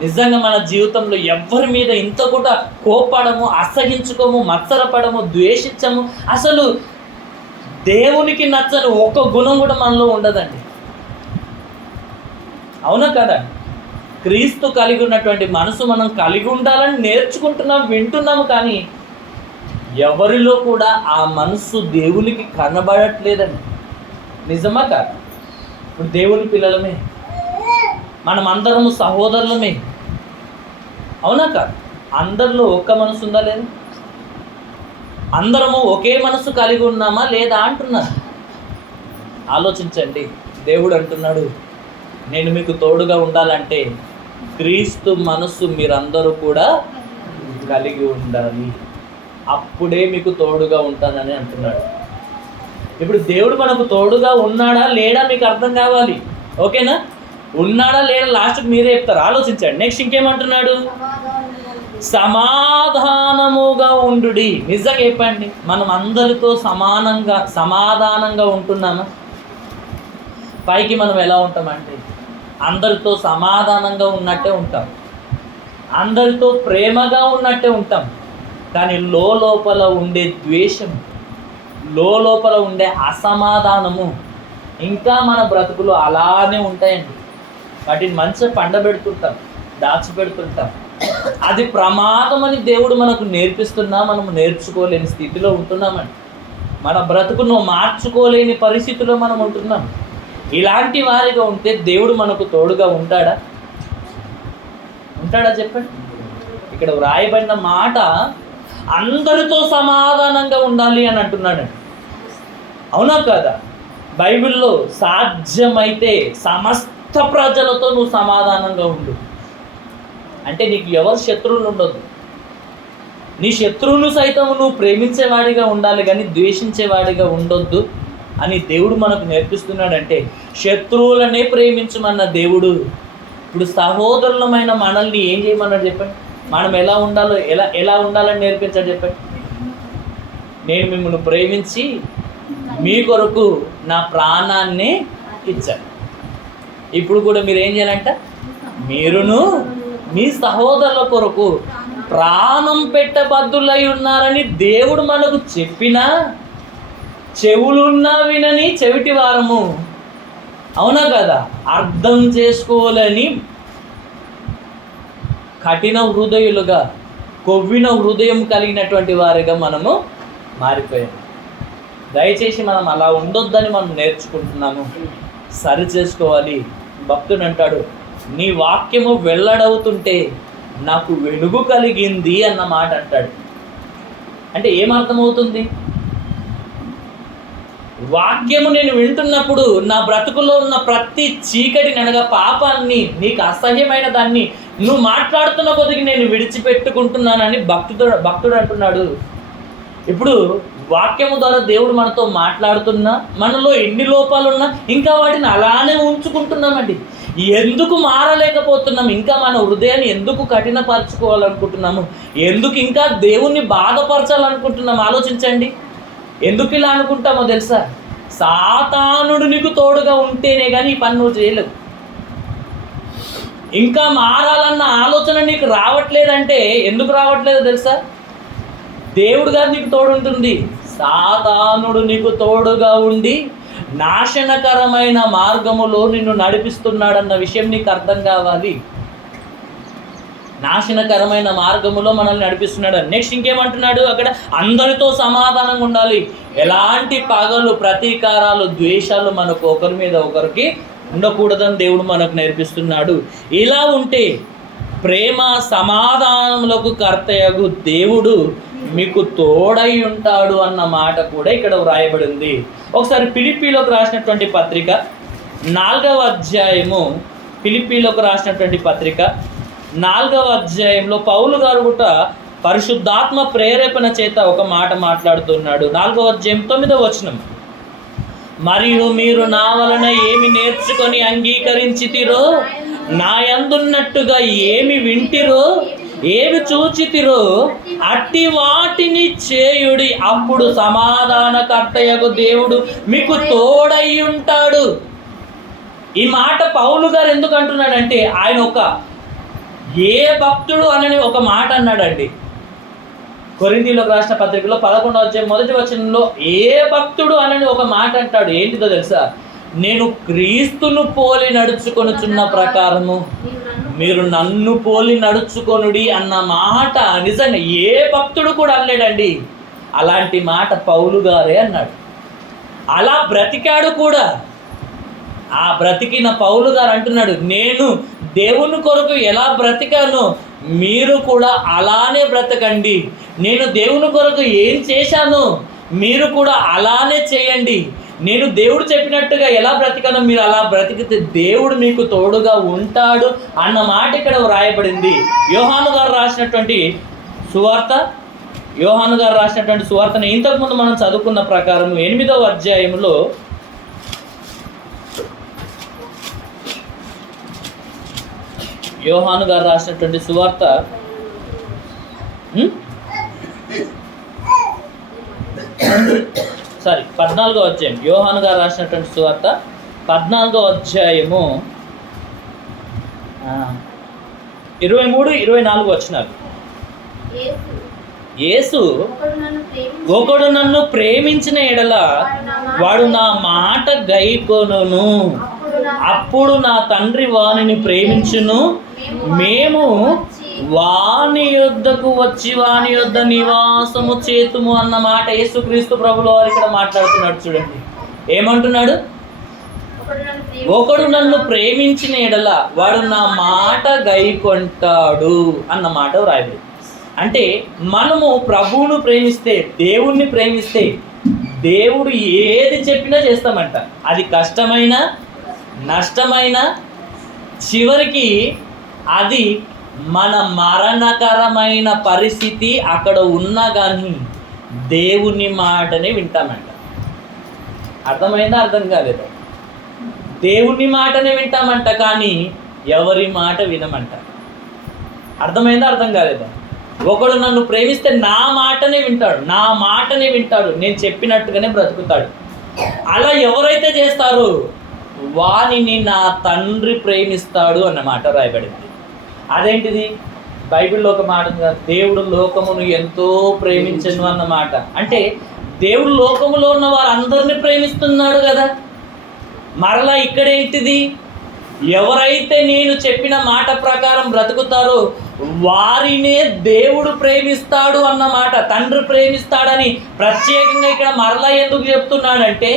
నిజంగా మన జీవితంలో ఎవరి మీద ఇంత కూడా కోపడము, అసహించుకోము, మత్సరపడము, ద్వేషించము, అసలు దేవునికి నచ్చని ఒక్క గుణం కూడా మనలో ఉండదండి. అవునా కదా? క్రీస్తు కలిగి ఉన్నటువంటి మనసు మనం కలిగి ఉండాలని నేర్చుకుంటున్నాం, వింటున్నాము, కానీ ఎవరిలో కూడా ఆ మనసు దేవునికి కనబడట్లేదండి. నిజమా కాదు? ఇప్పుడు దేవుని పిల్లలమే, మనం అందరము సహోదరులమే, అవునా కాదు? అందరిలో ఒక్క మనసు ఉందా లేదా? అందరము ఒకే మనసు కలిగి ఉన్నామా లేదా అంటున్నారు. ఆలోచించండి. దేవుడు అంటున్నాడు, నేను మీకు తోడుగా ఉండాలంటే క్రీస్తు మనస్సు మీరందరూ కూడా కలిగి ఉండాలి, అప్పుడే మీకు తోడుగా ఉంటానని అంటున్నాడు. ఇప్పుడు దేవుడు మనకు తోడుగా ఉన్నాడా లేడా మీకు అర్థం కావాలి. ఓకేనా? ఉన్నాడా లేడా లాస్ట్కి మీరే చెప్తారు. ఆలోచించండి. నెక్స్ట్ ఇంకేమంటున్నాడు? సమాధానముగా ఉండుడి. నిజంగా చెప్పండి, మనం అందరితో సమాధానంగా ఉంటున్నామా? పైకి మనం ఎలా ఉంటామంటే అందరితో సమాధానంగా ఉన్నట్టే ఉంటాం, అందరితో ప్రేమగా ఉన్నట్టే ఉంటాం, కానీ లోపల ఉండే ద్వేషం, లోపల ఉండే అసమాధానము ఇంకా మన బ్రతుకులు అలానే ఉంటాయండి. వాటిని మంచిగా పండబెడుతుంటాం, దాచిపెడుతుంటాం. అది ప్రమాదమని దేవుడు మనకు నేర్పిస్తున్నా మనము నేర్చుకోలేని స్థితిలో ఉంటున్నామండి. మన బ్రతుకును మార్చుకోలేని పరిస్థితిలో మనం ఉంటున్నాం. ఇలాంటి వారిగా ఉంటే దేవుడు మనకు తోడుగా ఉంటాడా? చెప్పండి. ఇక్కడ వ్రాయబడిన మాట అందరితో సమాధానంగా ఉండాలి అని అంటున్నాడండి. అవునా కదా? బైబిల్లో సాధ్యమైతే సమస్త ప్రజలతో నువ్వు సమాధానంగా ఉండు అంటే నీకు ఎవరు శత్రువులు ఉండొద్దు. నీ శత్రువును సైతం నువ్వు ప్రేమించేవాడిగా ఉండాలి, కానీ ద్వేషించేవాడిగా ఉండొద్దు అని దేవుడు మనకు నేర్పిస్తున్నాడంటే శత్రువులనే ప్రేమించమన్న దేవుడు ఇప్పుడు సహోదరులమైన మనల్ని ఏం చేయమన్నాడు చెప్పండి? మనం ఎలా ఉండాలో ఎలా ఉండాలని నేర్పించాడు చెప్పండి? నేను మిమ్మల్ని ప్రేమించి మీ కొరకు నా ప్రాణాన్ని ఇచ్చాను. ఇప్పుడు కూడా మీరు ఏం చేయాలంట? మీరును మీ సహోదరుల కొరకు ప్రాణం పెట్టబద్దులై ఉన్నారని దేవుడు మనకు చెప్పినా చెవులున్నా వినని చెవిటి వారము, అవునా కదా, అర్థం చేసుకోవాలని కఠిన హృదయులుగా, కొవ్విన హృదయం కలిగినటువంటి వారిగా మనము మారిపోయాము. దయచేసి మనం అలా ఉండొద్దని మనం నేర్చుకుంటున్నాము, సరి చేసుకోవాలి. భక్తుడు అంటాడు, నీ వాక్యము వెల్లడవుతుంటే నాకు వెలుగు కలిగింది అన్న మాట అంటాడు. అంటే ఏమర్థమవుతుంది? వాక్యము నేను వింటున్నప్పుడు నా బ్రతుకులో ఉన్న ప్రతి చీకటిని అనగా పాపాన్ని, నీకు అసహ్యమైన దాన్ని నువ్వు మాట్లాడుతున్న కొద్దికి నేను విడిచిపెట్టుకుంటున్నానని భక్తుడు అంటున్నాడు. ఇప్పుడు వాక్యము ద్వారా దేవుడు మనతో మాట్లాడుతున్నా, మనలో ఎన్ని లోపాలున్నా ఇంకా వాటిని అలానే ఉంచుకుంటున్నామండి. ఎందుకు మారలేకపోతున్నాం? ఇంకా మన హృదయాన్ని ఎందుకు కఠినపరచుకోవాలనుకుంటున్నాము? ఎందుకు ఇంకా దేవుణ్ణి బాధపరచాలనుకుంటున్నాము? ఆలోచించండి. ఎందుకు ఇలా అనుకుంటామో తెలుసా? సాతానుడు నీకు తోడుగా ఉంటేనే కానీ ఈ పని నువ్వు చేయలేవు. ఇంకా మారాలన్న ఆలోచన నీకు రావట్లేదంటే ఎందుకు రావట్లేదో తెలుసా? దేవుడు గారు నీకు తోడుంటుంది. సాతానుడు నీకు తోడుగా ఉండి నాశనకరమైన మార్గములో నిన్ను నడిపిస్తున్నాడన్న విషయం నీకు అర్థం కావాలి. నాశనకరమైన మార్గములో మనల్ని నడిపిస్తున్నాడు. నెక్స్ట్ ఇంకేమంటున్నాడు అక్కడ? అందరితో సమాధానంగా ఉండాలి. ఎలాంటి పగలు, ప్రతీకారాలు, ద్వేషాలు మనకు ఒకరి మీద ఒకరికి ఉండకూడదని దేవుడు మనకు నేర్పిస్తున్నాడు. ఇలా ఉంటే ప్రేమ సమాధానములకు కర్తయగు దేవుడు మీకు తోడై ఉంటాడు అన్న మాట కూడా ఇక్కడ వ్రాయబడింది. ఒకసారి ఫిలిప్పీలోకి రాసినటువంటి పత్రిక 4వ అధ్యాయము, ఫిలిప్పీలోకి రాసినటువంటి పత్రిక 4వ అధ్యాయంలో పౌలు గారు కూడా పరిశుద్ధాత్మ ప్రేరేపణ చేత ఒక మాట మాట్లాడుతున్నాడు. 4వ అధ్యాయం 9వ వచనం, మరియు మీరు నా వలన ఏమి నేర్చుకొని అంగీకరించితిరో, నా యందున్నట్టుగా ఏమి వింటిరో, ఏమి చూచితిరో అట్టి వాటిని చేయుడి, అప్పుడు సమాధానకర్తయగు దేవుడు మీకు తోడై ఉంటాడు. ఈ మాట పౌలు గారు ఎందుకు అంటున్నాడంటే, ఆయన ఏ భక్తుడు అని ఒక మాట అన్నాడండి. కొరింథీయులకు రాసిన పత్రికలో 11వ అధ్యాయం 1వ వచనంలో ఏ భక్తుడు అని ఒక మాట అంటాడు. ఏంటిదో తెలుసా? నేను క్రీస్తును పోలి నడుచుకొనుచున్న ప్రకారము మీరు నన్ను పోలి నడుచుకొనుడి అన్న మాట నిజంగా ఏ భక్తుడు కూడా అనలేడండి. అలాంటి మాట పౌలు గారే అన్నాడు. అలా బ్రతికాడు కూడా. ఆ బ్రతికిన పౌలు గారు అంటున్నాడు, నేను దేవుని కొరకు ఎలా బ్రతికానో మీరు కూడా అలానే బ్రతకండి. నేను దేవుని కొరకు ఏం చేశానో మీరు కూడా అలానే చేయండి. నేను దేవుడు చెప్పినట్టుగా ఎలా బ్రతికానో మీరు అలా బ్రతికితే దేవుడు మీకు తోడుగా ఉంటాడు అన్న మాట ఇక్కడ వ్రాయబడింది. యోహాను గారు రాసినటువంటి సువార్తను ఇంతకుముందు మనం చదువుకున్న ప్రకారం 8వ అధ్యాయంలో యోహాను గారు రాసినటువంటి సువార్త 14వ అధ్యాయం, యోహాను గారు రాసినటువంటి సువార్త 14వ అధ్యాయము 23-24 వచనాలు. యేసు, ఒకడు నన్ను ప్రేమించిన ఎడల వాడు నా మాట గైకొనును, అప్పుడు నా తండ్రి వానిని ప్రేమించును, మేము వాని యొద్దకు వచ్చి వాని యొద్ద నివాసము చేతుము అన్న మాట యేసుక్రీస్తు ప్రభుల వారు ఇక్కడ మాట్లాడుతున్నాడు. చూడండి ఏమంటున్నాడు? ఒకడు నన్ను ప్రేమించిన ఎడల వాడు నా మాట గైకొంటాడు అన్న మాట వ్రాయబడింది. అంటే మనము ప్రభువును ప్రేమిస్తే, దేవుణ్ణి ప్రేమిస్తే దేవుడు ఏది చెప్పినా చేస్తామంట. అది కష్టమైనా నష్టమైన, చివరికి అది మన మరణకరమైన పరిస్థితి అక్కడ ఉన్నా కానీ దేవుని మాటనే వింటామంట. అర్థమైందా? అర్థం కాలేదా? దేవుని మాటనే వింటామంట, కానీ ఎవరి మాట వినమంట. అర్థమైందా? అర్థం కాలేదా? ఒకడు నన్ను ప్రేమిస్తే నా మాటనే వింటాడు, నేను చెప్పినట్టుగానే బ్రతుకుతాడు. అలా ఎవరైతే చేస్తారో వానిని నా తండ్రి ప్రేమిస్తాడు అన్నమాట రాయబడింది. అదేంటిది? బైబిల్లో ఒక మాట ఉంది, దేవుడు లోకమును ఎంతో ప్రేమించను అన్నమాట. అంటే దేవుడు లోకములో ఉన్న వారందరినీ ప్రేమిస్తున్నాడు కదా. మరలా ఇక్కడేంటిది? ఎవరైతే నేను చెప్పిన మాట ప్రకారం బ్రతుకుతారో వారినే దేవుడు ప్రేమిస్తాడు అన్నమాట. తండ్రి ప్రేమిస్తాడని ప్రత్యేకంగా ఇక్కడ మరలా ఎందుకు చెప్తున్నాడంటే,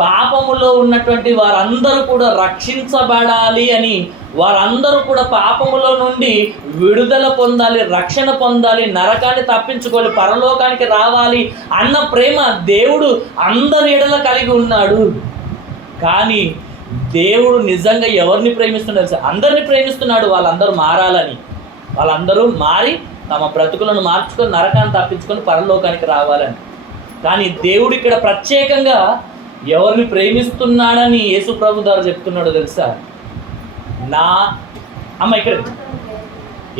పాపములో ఉన్నటువంటి వారందరూ కూడా రక్షించబడాలి అని, వారందరూ కూడా పాపములో నుండి విడుదల పొందాలి, రక్షణ పొందాలి, నరకాన్ని తప్పించుకోవాలి, పరలోకానికి రావాలి అన్న ప్రేమ దేవుడు అందరి ఎడల కలిగి ఉన్నాడు. కానీ దేవుడు నిజంగా ఎవరిని ప్రేమిస్తున్నాడు? అందరిని ప్రేమిస్తున్నాడు. వాళ్ళందరూ మారాలని, వాళ్ళందరూ మారి తమ బ్రతుకులను మార్చుకొని నరకాన్ని తప్పించుకొని పరలోకానికి రావాలని. కానీ దేవుడు ఇక్కడ ప్రత్యేకంగా ఎవరిని ప్రేమిస్తున్నాడని యేసు ప్రభు ద్వారా చెప్తున్నాడు తెలుసా? ఇక్కడ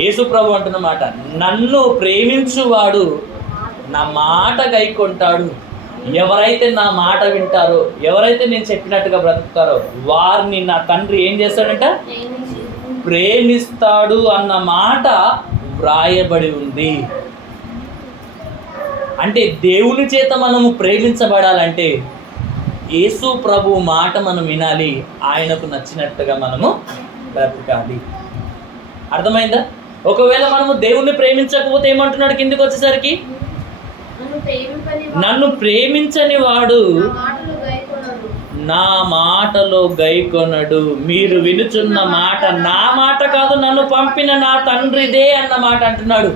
యేసు ప్రభు అంటున్నమాట, నన్ను ప్రేమించువాడు నా మాట గైకొంటాడు. ఎవరైతే నా మాట వింటారో, ఎవరైతే నేను చెప్పినట్టుగా బ్రతుకుతారో వారిని నా తండ్రి ఏం చేస్తాడంట? ప్రేమిస్తాడు అన్న మాట వ్రాయబడి ఉంది. అంటే దేవుని చేత మనము ప్రేమించబడాలంటే యేసు ప్రభు మాట మనం వినాలి, ఆయనకు నచ్చినట్టుగా మనము బ్రతకాలి. అర్థమైందా? ఒకవేళ మనము దేవుణ్ణి ప్రేమించకపోతే ఏమంటున్నాడు కిందికి వచ్చేసరికి? నన్ను ప్రేమించని వాడు నా మాటలో గైకొనడు. మీరు వినుచున్న మాట నా మాట కాదు, నన్ను పంపిన నా తండ్రిదే అన్న మాట అంటున్నాడు.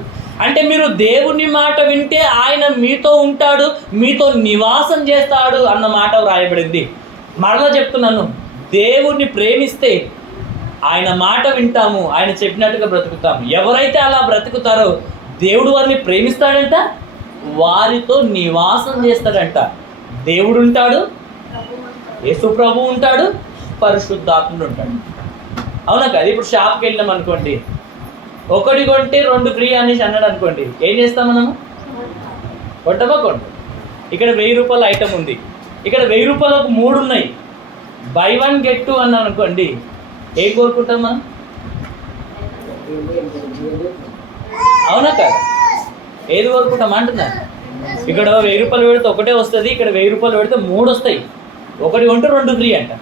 అంటే మీరు దేవుని మాట వింటే ఆయన మీతో ఉంటాడు, మీతో నివాసం చేస్తాడు అన్న మాట వ్రాయబడింది. మరలా చెప్తున్నాను, దేవుణ్ణి ప్రేమిస్తే ఆయన మాట వింటాము, ఆయన చెప్పినట్టుగా బ్రతుకుతాము. ఎవరైతే అలా బ్రతుకుతారో దేవుడు వారిని ప్రేమిస్తాడంట, వారితో నివాసం చేస్తాడంట. దేవుడు ఉంటాడు, యేసు ప్రభు ఉంటాడు, పరిశుద్ధాత్ముడు ఉంటాడు. అవునా కదా? ఇప్పుడు షాప్కి వెళ్ళాం అనుకోండి, ఒకటి కొంటే 2 ఫ్రీ అనేసి అన్నాడు అనుకోండి, ఏం చేస్తాం మనము? కొంటమా? ఇక్కడ 1000 రూపాయల ఐటమ్ ఉంది, ఇక్కడ 1000 రూపాయలకు 3 ఉన్నాయి, బై 1 get 2 అన్నాను అనుకోండి, ఏం కోరుకుంటాం మనం? అవునా కదా? ఏది కోరుకుంటాం అంటున్నా? ఇక్కడ 1000 రూపాయలు పెడితే ఒకటే వస్తుంది, ఇక్కడ 1000 రూపాయలు పెడితే 3 వస్తాయి, ఒకటి కొంటే 2 ఫ్రీ అంట.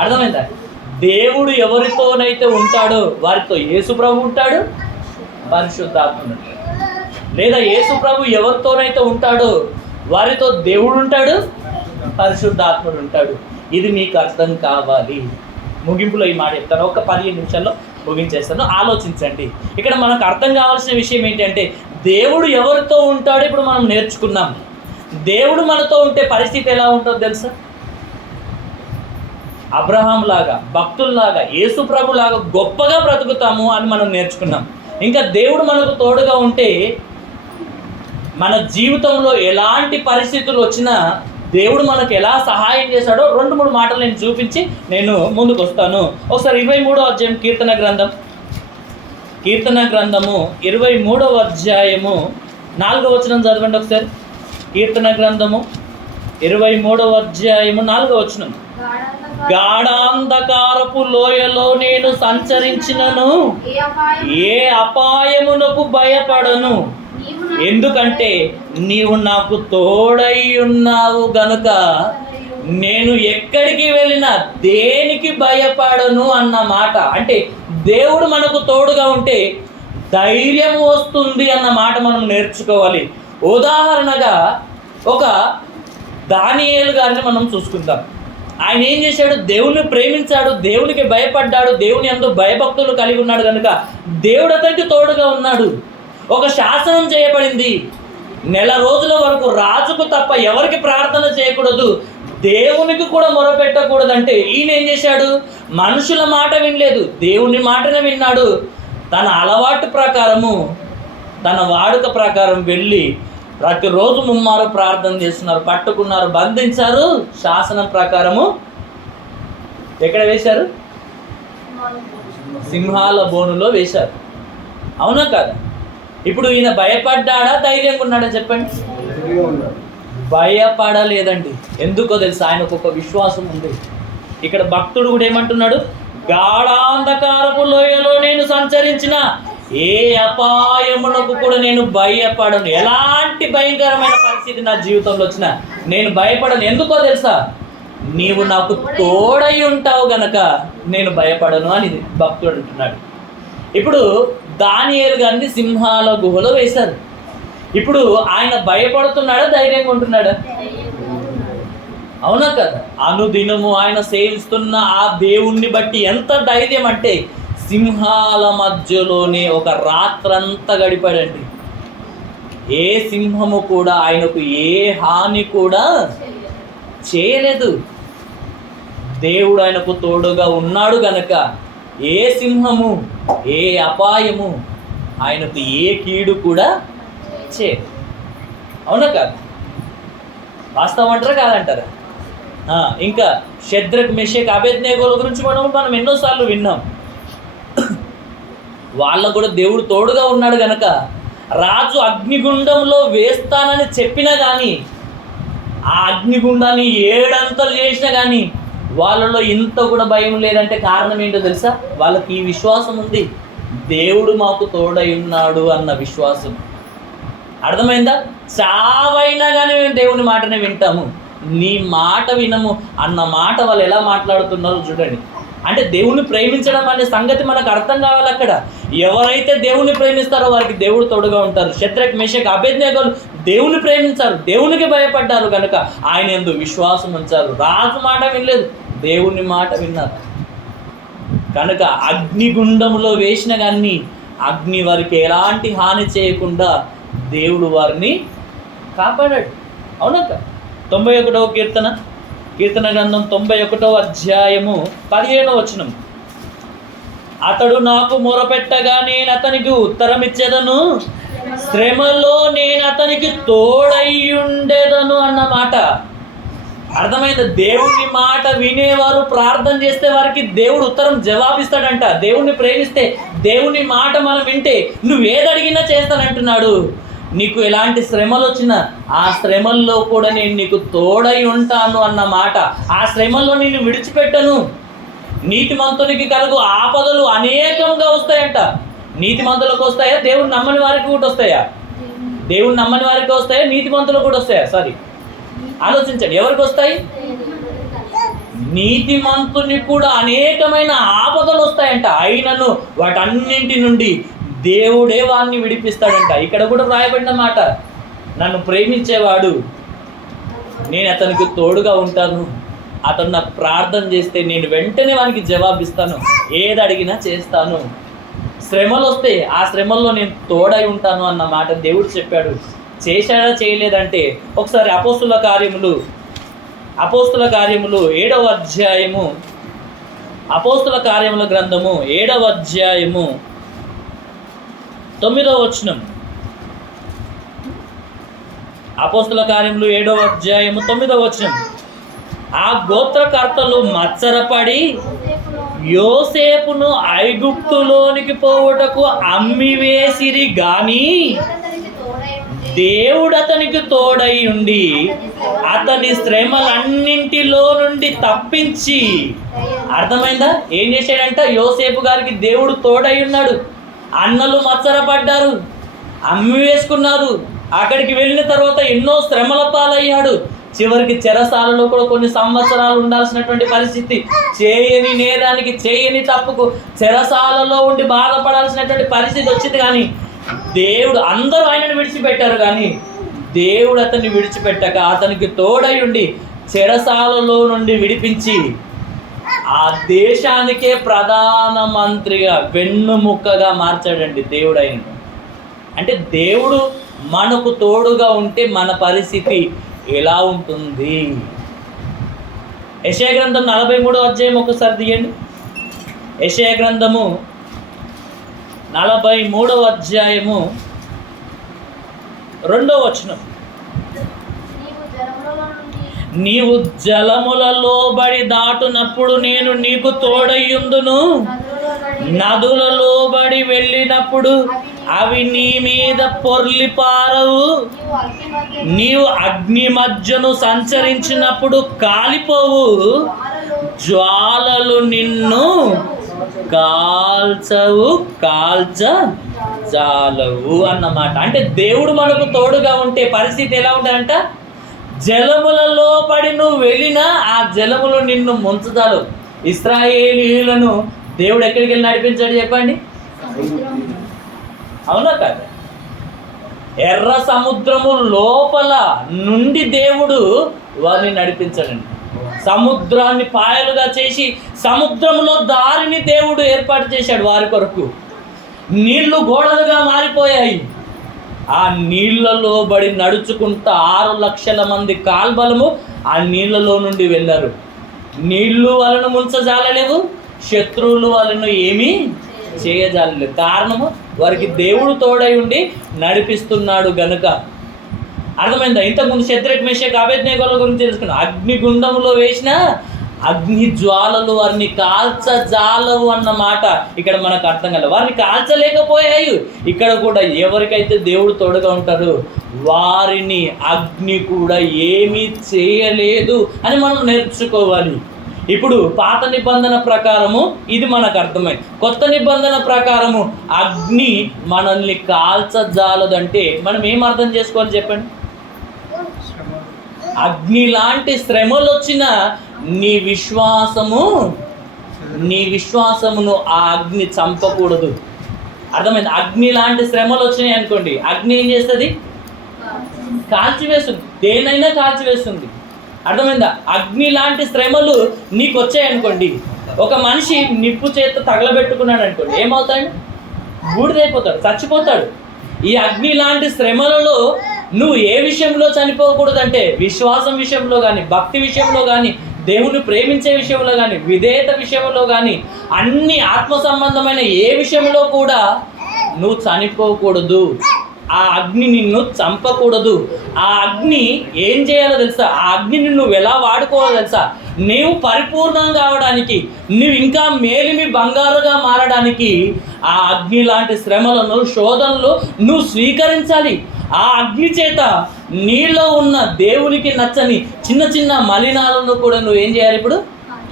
అర్థమైందా? దేవుడు ఎవరితోనైతే ఉంటాడో వారితో యేసు ప్రభు ఉంటాడు, పరిశుద్ధాత్ముడు ఉంటాడు. లేదా యేసు ప్రభు ఎవరితోనైతే ఉంటాడో వారితో దేవుడు ఉంటాడు, పరిశుద్ధాత్ముడు ఉంటాడు. ఇది మీకు అర్థం కావాలి. ముగింపులో ఈ మాట చెప్తాను, ఒక 15 నిమిషాల్లో ముగించేస్తాను. ఆలోచించండి. ఇక్కడ మనకు అర్థం కావాల్సిన విషయం ఏంటంటే, దేవుడు ఎవరితో ఉంటాడో ఇప్పుడు మనం నేర్చుకున్నాం. దేవుడు మనతో ఉంటే పరిస్థితి ఎలా ఉంటుందో తెలుసా? అబ్రహాం లాగా, భక్తుల్లాగా, యేసు ప్రభు లాగా గొప్పగా బ్రతుకుతాము అని మనం నేర్చుకున్నాం. ఇంకా దేవుడు మనకు తోడుగా ఉంటే మన జీవితంలో ఎలాంటి పరిస్థితులు వచ్చినా దేవుడు మనకు ఎలా సహాయం చేశాడో 2-3 మాటలు నేను చూపించి నేను ముందుకు వస్తాను. ఒకసారి 23వ అధ్యాయం కీర్తన గ్రంథము 23వ అధ్యాయము 4వ వచనం చదవండి ఒకసారి. కీర్తన గ్రంథము 23వ అధ్యాయము 4వ వచనం. గాఢాంధకారపు లోయలో నేను సంచరించినను ఏ అపాయమునకు భయపడను, ఎందుకంటే నీవు నాకు తోడై ఉన్నావు గనుక నేను ఎక్కడికి వెళ్ళినా దేనికి భయపడను అన్న మాట. అంటే దేవుడు మనకు తోడుగా ఉంటే ధైర్యం వస్తుంది అన్న మాట మనం నేర్చుకోవాలి. ఉదాహరణగా ఒక దానియేలు గారిని మనం చూసుకుందాం. ఆయన ఏం చేశాడు? దేవుని ప్రేమించాడు, దేవునికి భయపడ్డాడు, దేవుని యందు భయభక్తులు కలిగి ఉన్నాడు కనుక దేవుడు అతనికి తోడుగా ఉన్నాడు. ఒక శాసనం చేయబడింది, 1 నెల రోజుల వరకు రాజుకు తప్ప ఎవరికి ప్రార్థన చేయకూడదు, దేవునికి కూడా మొరపెట్టకూడదంటే ఈయన ఏం చేశాడు? మనుషుల మాట వినలేదు, దేవుని మాటనే విన్నాడు. తన అలవాటు ప్రకారము, తన వాడుక ప్రకారం వెళ్ళి ప్రతిరోజు 3 మారు ప్రార్థన చేస్తున్నారు, పట్టుకున్నారు, బంధించారు, శాసనం ప్రకారము ఎక్కడ వేశారు? సింహాల బోనులో వేశారు. అవునా కాదా? ఇప్పుడు ఈయన భయపడ్డాడా, ధైర్యంగా ఉన్నాడా చెప్పండి? భయపడలేదండి. ఎందుకో తెలుసు? ఆయనకు ఒక విశ్వాసం ఉంది. ఇక్కడ భక్తుడు కూడా ఏమంటున్నాడు? గాఢాంధకారపు లోయలో నేను సంచరించిన ఏ అపాయమునకు కూడా నేను భయపడను. ఎలాంటి భయంకరమైన పరిస్థితి నా జీవితంలో వచ్చినా నేను భయపడను. ఎందుకో తెలుసా? నీవు నాకు తోడై ఉంటావు గనక నేను భయపడను అని భక్తుడు అంటున్నాడు. ఇప్పుడు దానియేలు గారిని సింహాల గుహలో వేశారు. ఇప్పుడు ఆయన భయపడుతున్నాడా, ధైర్యంగా ఉంటున్నాడా? అవునా కదా? అనుదినము ఆయన సేవిస్తున్న ఆ దేవుణ్ణి బట్టి ఎంత ధైర్యం అంటే, సింహాల మధ్యలోనే ఒక రాత్రంతా గడిపాడండి. ఏ సింహము కూడా ఆయనకు ఏ హాని కూడా చేయలేదు. దేవుడు ఆయనకు తోడుగా ఉన్నాడు గనక ఏ సింహము, ఏ అపాయము ఆయనకు ఏ కీడు కూడా చేయదు. అవునా కాదు? వాస్తవం అంటారా కాదంటారా? ఇంకా షద్రక్, మెషక్, అబేద్నెగోల గురించి మనం ఎన్నోసార్లు విన్నాం. వాళ్ళకు కూడా దేవుడు తోడుగా ఉన్నాడు గనక రాజు అగ్నిగుండంలో వేస్తానని చెప్పినా కానీ, ఆ అగ్నిగుండాన్ని 7 అంతలు చేసినా కానీ వాళ్ళలో ఇంత కూడా భయం లేదంటే కారణం ఏంటో తెలుసా? వాళ్ళకి ఈ విశ్వాసం ఉంది, దేవుడు మాకు తోడై ఉన్నాడు అన్న విశ్వాసం. అర్థమైందా? చావైనా కానీ మేము దేవుని మాటనే వింటాము, నీ మాట వినము అన్న మాట వాళ్ళు ఎలా మాట్లాడుతున్నారో చూడండి. అంటే దేవుణ్ణి ప్రేమించడం అనే సంగతి మనకు అర్థం కావాలి. అక్కడ ఎవరైతే దేవుణ్ణి ప్రేమిస్తారో వారికి దేవుడు తోడుగా ఉంటారు. షద్రక్, మెషక్, అబేద్నెగోలు దేవుని ప్రేమించారు, దేవునికి భయపడ్డారు కనుక ఆయన యందు విశ్వాసం ఉంచారు. రాజు మాట వినలేదు, దేవుని మాట విన్నారు. కనుక అగ్నిగుండంలో వేసిన కానీ అగ్ని వారికి ఎలాంటి హాని చేయకుండా దేవుడు వారిని కాపాడాడు. అవునక్క. 91వ కీర్తన గ్రంథం 91వ అధ్యాయము 17వ వచనం. అతడు నాకు మొరపెట్టగా నేను అతనికి ఉత్తరం ఇచ్చేదను, శ్రమలో నేను అతనికి తోడయ్యుండేదను అన్నమాట. అర్థమైంది? దేవుని మాట వినేవారు ప్రార్థన చేస్తే వారికి దేవుడు ఉత్తరం జవాబిస్తాడంట. దేవుణ్ణి ప్రేమిస్తే, దేవుని మాట మనం వింటే నువ్వేది అడిగినా చేస్తానంటున్నాడు. నీకు ఎలాంటి శ్రమలు వచ్చినా ఆ శ్రమల్లో కూడా నేను నీకు తోడై ఉంటాను అన్నమాట. ఆ శ్రమల్లో నేను విడిచిపెట్టను. నీతిమంతునికి కలుగు ఆపదలు అనేకంగా వస్తాయంట. నీతిమంతులకు వస్తాయా? దేవుని నమ్మని వారికి కూడా వస్తాయా? దేవుని నమ్మని వారికి వస్తాయా? నీతిమంతులకు కూడా వస్తాయా? సారీ, ఆలోచించండి, ఎవరికి వస్తాయి? నీతిమంతుని కూడా అనేకమైన ఆపదలు వస్తాయంట. అయినను వాటన్నింటి నుండి దేవుడే వారిని విడిపిస్తాడంట. ఇక్కడ కూడా రాయబడిన మాట, నన్ను ప్రేమించేవాడు నేను అతనికి తోడుగా ఉంటాను, అతను నాకు ప్రార్థన చేస్తే నేను వెంటనే వానికి జవాబిస్తాను, ఏది అడిగినా చేస్తాను. శ్రమలు వస్తే ఆ శ్రమల్లో నేను తోడై ఉంటాను అన్న మాట దేవుడు చెప్పాడు. చేశాడా చేయలేదంటే ఒకసారి అపోస్తుల కార్యములు 7వ అధ్యాయము, అపోస్తుల కార్యముల గ్రంథము 7వ అధ్యాయము 9వ వచనం. అపోస్తుల కార్యములు 7వ అధ్యాయము 9వ వచనం. ఆ గోత్రకర్తలు మత్సరపడి యోసేపును ఐగుప్తులోనికి పోవుటకు అమ్మివేసిరి గాని దేవుడు అతనికి తోడై ఉండి అతని శ్రమలన్నింటిలో నుండి తప్పించి. అర్థమైందా? ఏం చేశాడంట? యోసేపు గారికి దేవుడు తోడై ఉన్నాడు. అన్నలు మత్సరపడ్డారు, అమ్మి వేసుకున్నారు. అక్కడికి వెళ్ళిన తర్వాత ఎన్నో శ్రమల పాలయ్యాడు. చివరికి చెరసాలలో కూడా కొన్ని సంవత్సరాలు ఉండాల్సినటువంటి పరిస్థితి. చేయని నేరానికి, చేయని తప్పుకు చెరసాలలో ఉండి బాధపడాల్సినటువంటి పరిస్థితి వచ్చింది. కానీ దేవుడు, అందరూ ఆయనను విడిచిపెట్టారు కానీ దేవుడు అతన్ని విడిచిపెట్టక అతనికి తోడై ఉండి చెరసాలలో నుండి విడిపించి ఆ దేశానికే ప్రధానమంత్రిగా, వెన్నుముక్కగా మార్చాడండి దేవుడు ఆయన. అంటే దేవుడు మనకు తోడుగా ఉంటే మన పరిస్థితి ఎలా ఉంటుంది? యెషయా గ్రంథం 43వ అధ్యాయం ఒకసారి తీయండి. యెషయా గ్రంథము 43వ అధ్యాయము 2వ వచనం. నీవు జలములలో బడి దాటునప్పుడు నేను నీకు తోడయ్యుందును, నదులలో బడి వెళ్ళినప్పుడు అవి నీ మీద పొర్లి పారవు, నీవు అగ్ని మధ్యను సంచరించినప్పుడు కాలిపోవు, జ్వాలలు నిన్ను కాల్చజాలవు అన్నమాట. అంటే దేవుడు మనకు తోడుగా ఉంటే పరిస్థితి ఎలా ఉంటుందంట? జలములలో పడి నువ్వు వెళ్ళినా ఆ జలములు నిన్ను ముంచుతారు. ఇశ్రాయేలీయులను దేవుడు ఎక్కడికి వెళ్ళి నడిపించాడు చెప్పండి? అవునా కాదు? ఎర్ర సముద్రము లోపల నుండి దేవుడు వారిని నడిపించాడండి. సముద్రాన్ని పాయలుగా చేసి సముద్రంలో దారిని దేవుడు ఏర్పాటు చేశాడు వారి కొరకు. నీళ్లు గోడలుగా మారిపోయాయి. ఆ నీళ్లలో బడి నడుచుకుంటా 6 లక్షల మంది కాల్బలము ఆ నీళ్లలో నుండి వెళ్ళారు. నీళ్లు వాళ్ళను ముంచజాలలేవు, శత్రువులు వాళ్ళను ఏమీ చేయజాలలేదు. కారణము వారికి దేవుడు తోడై ఉండి నడిపిస్తున్నాడు గనుక. అర్థమైందా? ఇంతకుముందు శద్రక్ మేషక్ అబేద్నెగోల గురించి తెలుసుకున్నాం. అగ్నిగుండంలో వేసిన అగ్ని జ్వాలలు వారిని కాల్చజాలవు అన్నమాట ఇక్కడ మనకు అర్థం కాలేదు. వారిని కాల్చలేకపోయాయి. ఇక్కడ కూడా ఎవరికైతే దేవుడు తోడుగా ఉంటారో వారిని అగ్ని కూడా ఏమీ చేయలేదు అని మనం నేర్చుకోవాలి. ఇప్పుడు పాత నిబంధన ప్రకారము ఇది మనకు అర్థమైంది. కొత్త నిబంధన ప్రకారము అగ్ని మనల్ని కాల్చజాలదంటే మనం ఏం అర్థం చేసుకోవాలి చెప్పండి? అగ్ని లాంటి శ్రమలు వచ్చిన నీ విశ్వాసమును ఆ అగ్ని చంపకూడదు. అర్థమైంది? అగ్ని లాంటి శ్రమలు వచ్చినాయి అనుకోండి, అగ్ని ఏం చేస్తుంది? కాల్చివేస్తుంది, దేనైనా కాల్చివేస్తుంది. అర్థమైందా? అగ్ని లాంటి శ్రమలు నీకు వచ్చాయనుకోండి, ఒక మనిషి నిప్పు చేత తగలబెట్టుకున్నాడు అనుకోండి, ఏమవుతాడు? బూడిదైపోతాడు, చచ్చిపోతాడు. ఈ అగ్ని లాంటి శ్రమలలో నువ్వు ఏ విషయంలో చనిపోకూడదంటే, విశ్వాసం విషయంలో కానీ, భక్తి విషయంలో కానీ, దేవుని ప్రేమించే విషయంలో కానీ, విధేయత విషయంలో కానీ, అన్ని ఆత్మ సంబంధమైన ఏ విషయంలో కూడా నువ్వు చనిపోకూడదు. ఆ అగ్ని నిన్ను చంపకూడదు. ఆ అగ్ని ఏం చేయాలో తెలుసా? ఆ అగ్నిని నువ్వు ఎలా వాడుకోవాలో తెలుసా? నీవు పరిపూర్ణం కావడానికి, నువ్వు ఇంకా మేలిమి బంగారుగా మారడానికి ఆ అగ్ని లాంటి శ్రమలను, శోధనలు నువ్వు స్వీకరించాలి. ఆ అగ్ని చేత నీలో ఉన్న దేవునికి నచ్చని చిన్న చిన్న మలినాలను కూడా నువ్వు ఏం చేయాలి? ఇప్పుడు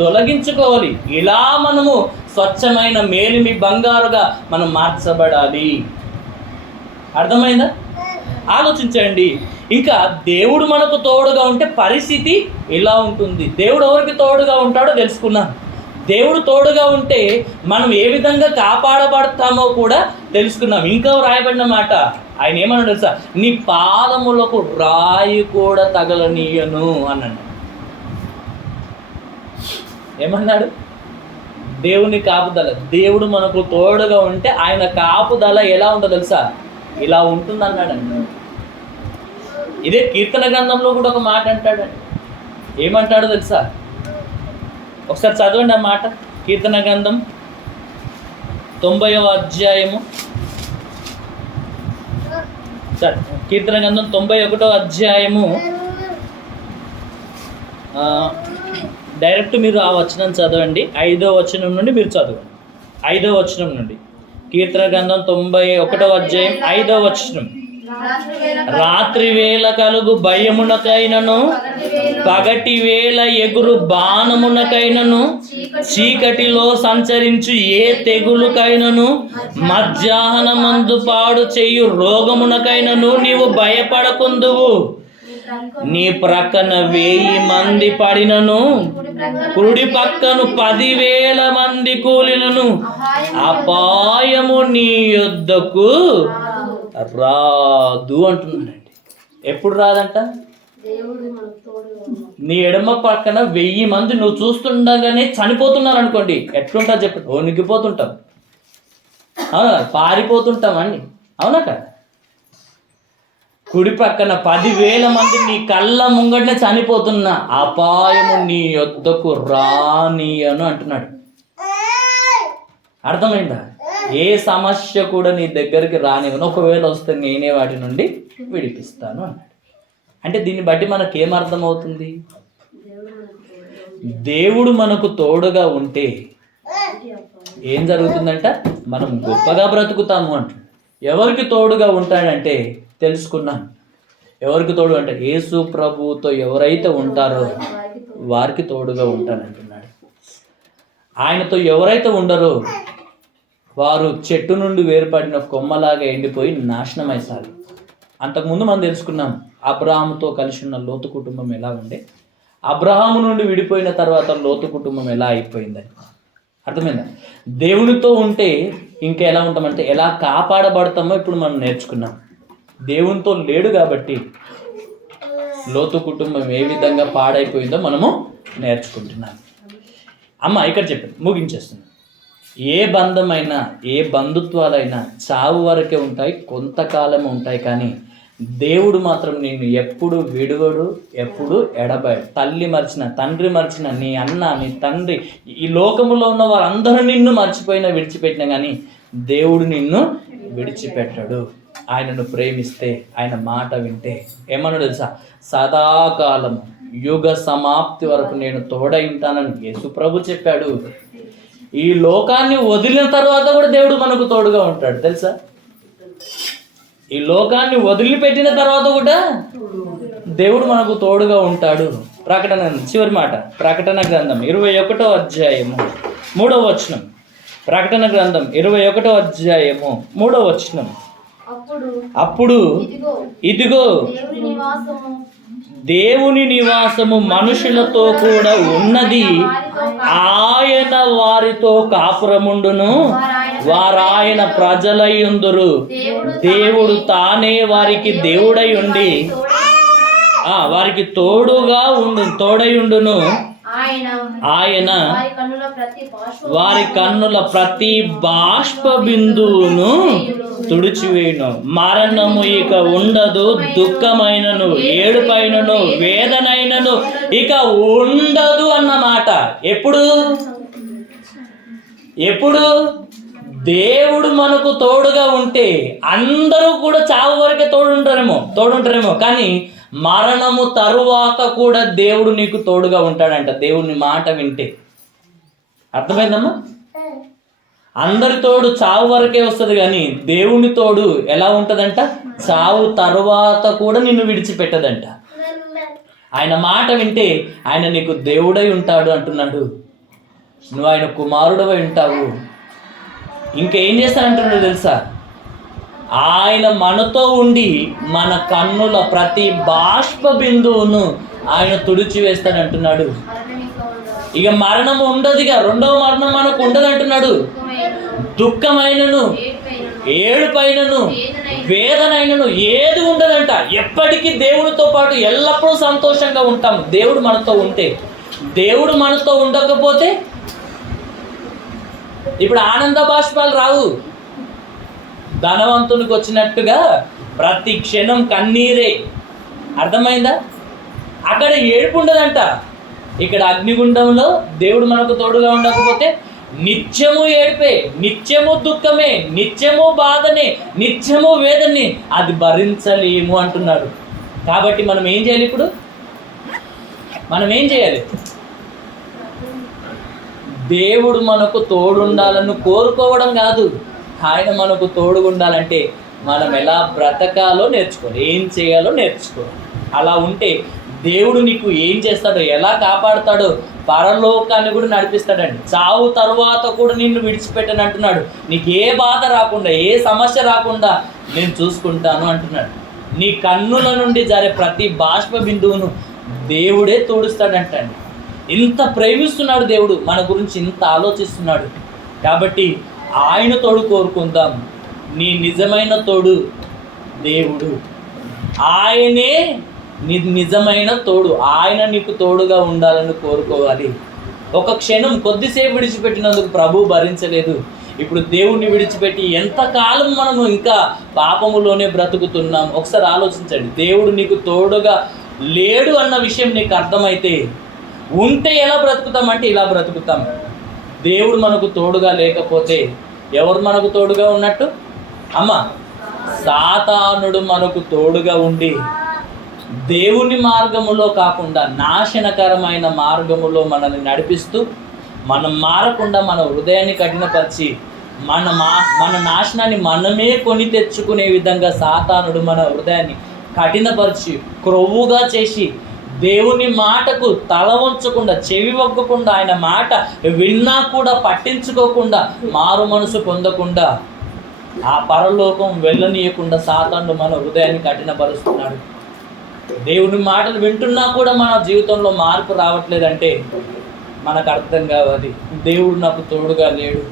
తొలగించుకోవాలి. ఇలా మనము స్వచ్ఛమైన మేలిమి బంగారుగా మనం మార్చబడాలి. అర్థమైందా? ఆలోచించండి. ఇంకా దేవుడు మనకు తోడుగా ఉంటే పరిస్థితి ఎలా ఉంటుంది? దేవుడు ఎవరికి తోడుగా ఉంటాడో తెలుసుకున్నాం. దేవుడు తోడుగా ఉంటే మనం ఏ విధంగా కాపాడబడతామో కూడా తెలుసుకున్నాం. ఇంకా రాయబడిన మాట, ఆయన ఏమన్నాడు తెలుసా? నీ పాదములకు రాయి కూడా తగలనీయను అన్నాడు. ఏమన్నాడు? దేవుని కాపుదల. దేవుడు మనకు తోడుగా ఉంటే ఆయన కాపుదల ఎలా ఉంటుందో తెలుసా? ఇలా ఉంటుంది అన్నాడండి. ఇదే కీర్తన గ్రంథంలో కూడా ఒక మాట అంటాడండి. ఏమంటాడో తెలుసా? ఒకసారి చదవండి ఆ మాట. కీర్తన గ్రంథం 90వ అధ్యాయము. కీర్తన గ్రంథం 91వ అధ్యాయము. డైరెక్ట్ మీరు ఆ వచనం చదవండి. 5వ వచనం నుండి మీరు చదవండి. 5వ వచనం నుండి కీర్తన గ్రంథం 91వ అధ్యాయం 5వ వచనం. రాత్రి వేళ కలుగు భయమునకైనను, పగటి వేళ ఎగురు బాణమునకైనను, చీకటిలో సంచరించు ఏ తెగులుకైనను, మధ్యాహ్నమందు పాడు చేయు రోగమునకైనను నీవు భయపడకుందువు. నీ ప్రక్కన 1000 మంది పడినను, కుడి పక్కను 10,000 మంది కూలినను, అపాయము నీ యొద్దకు రాదు అంటున్నాడండి. ఎప్పుడు రాదంట? నీ ఎడమ పక్కన 1000 మంది నువ్వు చూస్తుండగానే చనిపోతున్నారు అనుకోండి, ఎట్లుంటుంది చెప్పండి? వణికిపోతుంటాం, అవునా? పారిపోతుంటాం అండి, అవునా కదా? కుడి పక్కన 10,000 మంది నీ కళ్ళ ముంగటనే చనిపోతున్నా, అపాయము నీ యొద్దకు రానియను అంటున్నాడు. అర్థమైందా? ఏ సమస్య కూడా నీ దగ్గరికి రానివ్వను, ఒకవేళ వస్తే నేనే వాటి నుండి విడిపిస్తాను అన్నాడు. అంటే దీన్ని బట్టి మనకేం అర్థమవుతుంది? దేవుడు మనకు తోడుగా ఉంటే ఏం జరుగుతుందంట? మనం గొప్పగా బ్రతుకుతాము అంటున్నాడు. ఎవరికి తోడుగా ఉంటాడంటే తెలుసుకున్నాం. ఎవరికి తోడు అంటే యేసు ప్రభువుతో ఎవరైతే ఉంటారో వారికి తోడుగా ఉంటానంటున్నాడు. ఆయనతో ఎవరైతే ఉండరో వారు చెట్టు నుండి వేరుపడిన కొమ్మలాగా ఎండిపోయి నాశనమైసారు. అంతకుముందు మనం తెలుసుకున్నాం అబ్రహాముతో కలిసి ఉన్న లోతు కుటుంబం ఎలా ఉండే, అబ్రహాము నుండి విడిపోయిన తర్వాత లోతు కుటుంబం ఎలా అయిపోయిందని. అర్థమైందా? దేవునితో ఉంటే ఇంకా ఎలా ఉంటామంటే ఎలా కాపాడబడతామో ఇప్పుడు మనం నేర్చుకున్నాం. దేవునితో లేడు కాబట్టి లోతు కుటుంబం ఏ విధంగా పాడైపోయిందో మనము నేర్చుకుంటున్నాం. అమ్మ ఇక్కడ చెప్పండి, ముగించేస్తున్నాం. ఏ బంధమైనా ఏ బంధుత్వాలైనా చావు వరకే ఉంటాయి, కొంతకాలం ఉంటాయి. కానీ దేవుడు మాత్రం నిన్ను ఎప్పుడు విడువడు, ఎప్పుడు ఎడబాడు. తల్లి మర్చిన, తండ్రి మర్చిన, నీ అన్న, నీ తండ్రి, ఈ లోకములో ఉన్న వారందరూ నిన్ను మర్చిపోయినా విడిచిపెట్టినా కానీ దేవుడు నిన్ను విడిచిపెట్టాడు. ఆయనను ప్రేమిస్తే, ఆయన మాట వింటే ఏమన్నా తెలుసా? సదాకాలం యుగ సమాప్తి వరకు నేను తోడై ఉంటానని యేసు ప్రభు చెప్పాడు. ఈ లోకాన్ని వదిలిన తర్వాత కూడా దేవుడు మనకు తోడుగా ఉంటాడు తెలుసా? ఈ లోకాన్ని వదిలిపెట్టిన తర్వాత కూడా దేవుడు మనకు తోడుగా ఉంటాడు. ప్రకటన చివరి మాట, ప్రకటన గ్రంథం 21వ అధ్యాయము 3వ వచనం. ప్రకటన గ్రంథం 21వ అధ్యాయము 3వ వచనం. అప్పుడు ఇదిగో దేవుని నివాసము మనుషులతో కూడా ఉన్నది, ఆయన వారితో కాపురముండును, వారాయన ప్రజలై ఉందురు. దేవుడు తానే వారికి దేవుడై ఉండి వారికి తోడై ఉండును. ఆయన వారి కన్నుల ప్రతి బాష్ప బిందువును తుడిచివేయును. మరణము ఇక ఉండదు, దుఃఖమైనను, ఏడుపైనను, వేదనైనను ఇక ఉండదు అన్నమాట. ఎప్పుడు దేవుడు మనకు తోడుగా ఉంటే అందరూ కూడా చావు వరకే తోడుంటారేమో కానీ మరణము తరువాత కూడా దేవుడు నీకు తోడుగా ఉంటాడంట. దేవుని మాట వింటే. అర్థమైందమ్మా? అందరి తోడు చావు వరకే వస్తుంది కానీ దేవుని తోడు ఎలా ఉంటుందంట? చావు తరువాత కూడా నిన్ను విడిచిపెట్టదంట. ఆయన మాట వింటే ఆయన నీకు దేవుడై ఉంటాడు అంటున్నాడు. నువ్వు ఆయన కుమారుడవై ఉంటావు. ఇంకేం చేస్తానంటున్నాడు తెలుసా? ఆయన మనతో ఉండి మన కన్నుల ప్రతి బాష్ప బిందువును ఆయన తుడిచివేస్తాడంటున్నాడు. ఇక మరణం ఉండదుగా, రెండవ మరణం మనకు ఉండదంటున్నాడు. దుఃఖమైనను, ఏడుపైనను, వేదనైనను ఏది ఉండదంట. ఎప్పటికీ దేవునితో పాటు ఎల్లప్పుడూ సంతోషంగా ఉంటాం దేవుడు మనతో ఉంటే. దేవుడు మనతో ఉండకపోతే ఇప్పుడు ఆనంద బాష్పాలు రావు. ధనవంతునికి వచ్చినట్టుగా ప్రతి క్షణం కన్నీరే. అర్థమైందా? అక్కడ ఏడుపు ఉండదంట. ఇక్కడ అగ్నిగుండంలో దేవుడు మనకు తోడుగా ఉండకపోతే నిత్యము ఏడిపే, నిత్యము దుఃఖమే, నిత్యము బాధనే, నిత్యము వేదనే. అది భరించలేము అంటున్నాడు. కాబట్టి మనం ఏం చేయాలి? ఇప్పుడు మనం ఏం చేయాలి? దేవుడు మనకు తోడుండాలని కోరుకోవడం కాదు, ఆయన మనకు తోడుగుండాలంటే మనం ఎలా బ్రతకాలో నేర్చుకోవాలి, ఏం చేయాలో నేర్చుకోవాలి. అలా ఉంటే దేవుడు నీకు ఏం చేస్తాడో, ఎలా కాపాడుతాడో, పరలోకాన్ని కూడా నడిపిస్తాడండి. చావు తరువాత కూడా నిన్ను విడిచిపెట్టను అంటున్నాడు. నీకు ఏ బాధ రాకుండా, ఏ సమస్య రాకుండా నేను చూసుకుంటాను అంటున్నాడు. నీ కన్నుల నుండి జారే ప్రతి బాష్ప బిందువును దేవుడే తోడుస్తాడంటండి. ఇంత ప్రేమిస్తున్నాడు దేవుడు, మన గురించి ఇంత ఆలోచిస్తున్నాడు. కాబట్టి ఆయన తోడు కోరుకుందాం. నీ నిజమైన తోడు దేవుడు. ఆయనే నీ నిజమైన తోడు. ఆయన నీకు తోడుగా ఉండాలని కోరుకోవాలి. ఒక క్షణం కొద్దిసేపు విడిచిపెట్టినందుకు ప్రభు భరించలేదు. ఇప్పుడు దేవుణ్ణి విడిచిపెట్టి ఎంతకాలం మనము ఇంకా పాపములోనే బ్రతుకుతున్నాం. ఒకసారి ఆలోచించండి. దేవుడు నీకు తోడుగా లేడు అన్న విషయం నీకు అర్థమైతే, ఉంటే ఎలా బ్రతుకుతామంటే ఇలా బ్రతుకుతాం. దేవుడు మనకు తోడుగా లేకపోతే ఎవరు మనకు తోడుగా ఉన్నట్టు? సాతానుడు మనకు తోడుగా ఉండి దేవుని మార్గములో కాకుండా నాశనకరమైన మార్గములో మనల్ని నడిపిస్తూ, మనం మారకుండా మన హృదయాన్ని కఠినపరిచి మన నాశనాన్ని మనమే కొని తెచ్చుకునే విధంగా సాతానుడు మన హృదయాన్ని కఠినపరిచి క్రొవ్వుగా చేసి దేవుని మాటకు తల వంచకుండా, చెవి వగ్గకుండా, ఆయన మాట విన్నా కూడా పట్టించుకోకుండా, మారు మనసు పొందకుండా, ఆ పరలోకం వెళ్ళనీయకుండా సాతానుడు మన హృదయాన్ని కఠినపరుస్తున్నాడు. దేవుని మాటలు వింటున్నా కూడా మన జీవితంలో మార్పు రావట్లేదంటే మనకు అర్థం కావాలి, దేవుడు నాకు తోడుగా లేడు.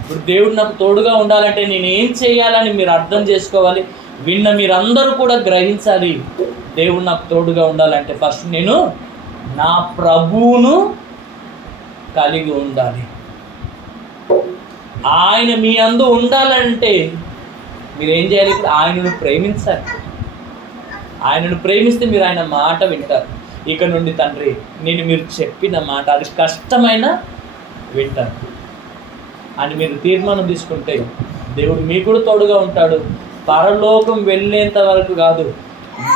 ఇప్పుడు దేవుడు నాకు తోడుగా ఉండాలంటే నేను ఏం చేయాలని మీరు అర్థం చేసుకోవాలి. విన్న మీరందరూ కూడా గ్రహించాలి. దేవుడు నాకు తోడుగా ఉండాలంటే ఫస్ట్ నేను నా ప్రభువును కలిగి ఉండాలి. ఆయన మీ అందు ఉండాలంటే మీరేం చేయాలి? ఇప్పుడు ఆయనను ప్రేమించాలి. ఆయనను ప్రేమిస్తే మీరు ఆయన మాట వింటారు. ఇక నుండి తండ్రి నేను మీరు చెప్పిన మాట అది కష్టమైన వింటారు అని మీరు తీర్మానం తీసుకుంటే దేవుడు మీకు కూడా తోడుగా ఉంటాడు. పరలోకం వెళ్ళేంత వరకు కాదు,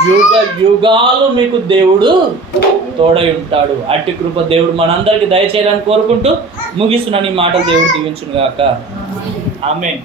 యుగ యుగాలు మీకు దేవుడు తోడై ఉంటాడు. అట్టి కృప దేవుడు మనందరికీ దయచేయాలని కోరుకుంటూ ముగిస్తున్నాను ఈ మాటలు. దేవుడు దీవించును గాక. ఆమేన్.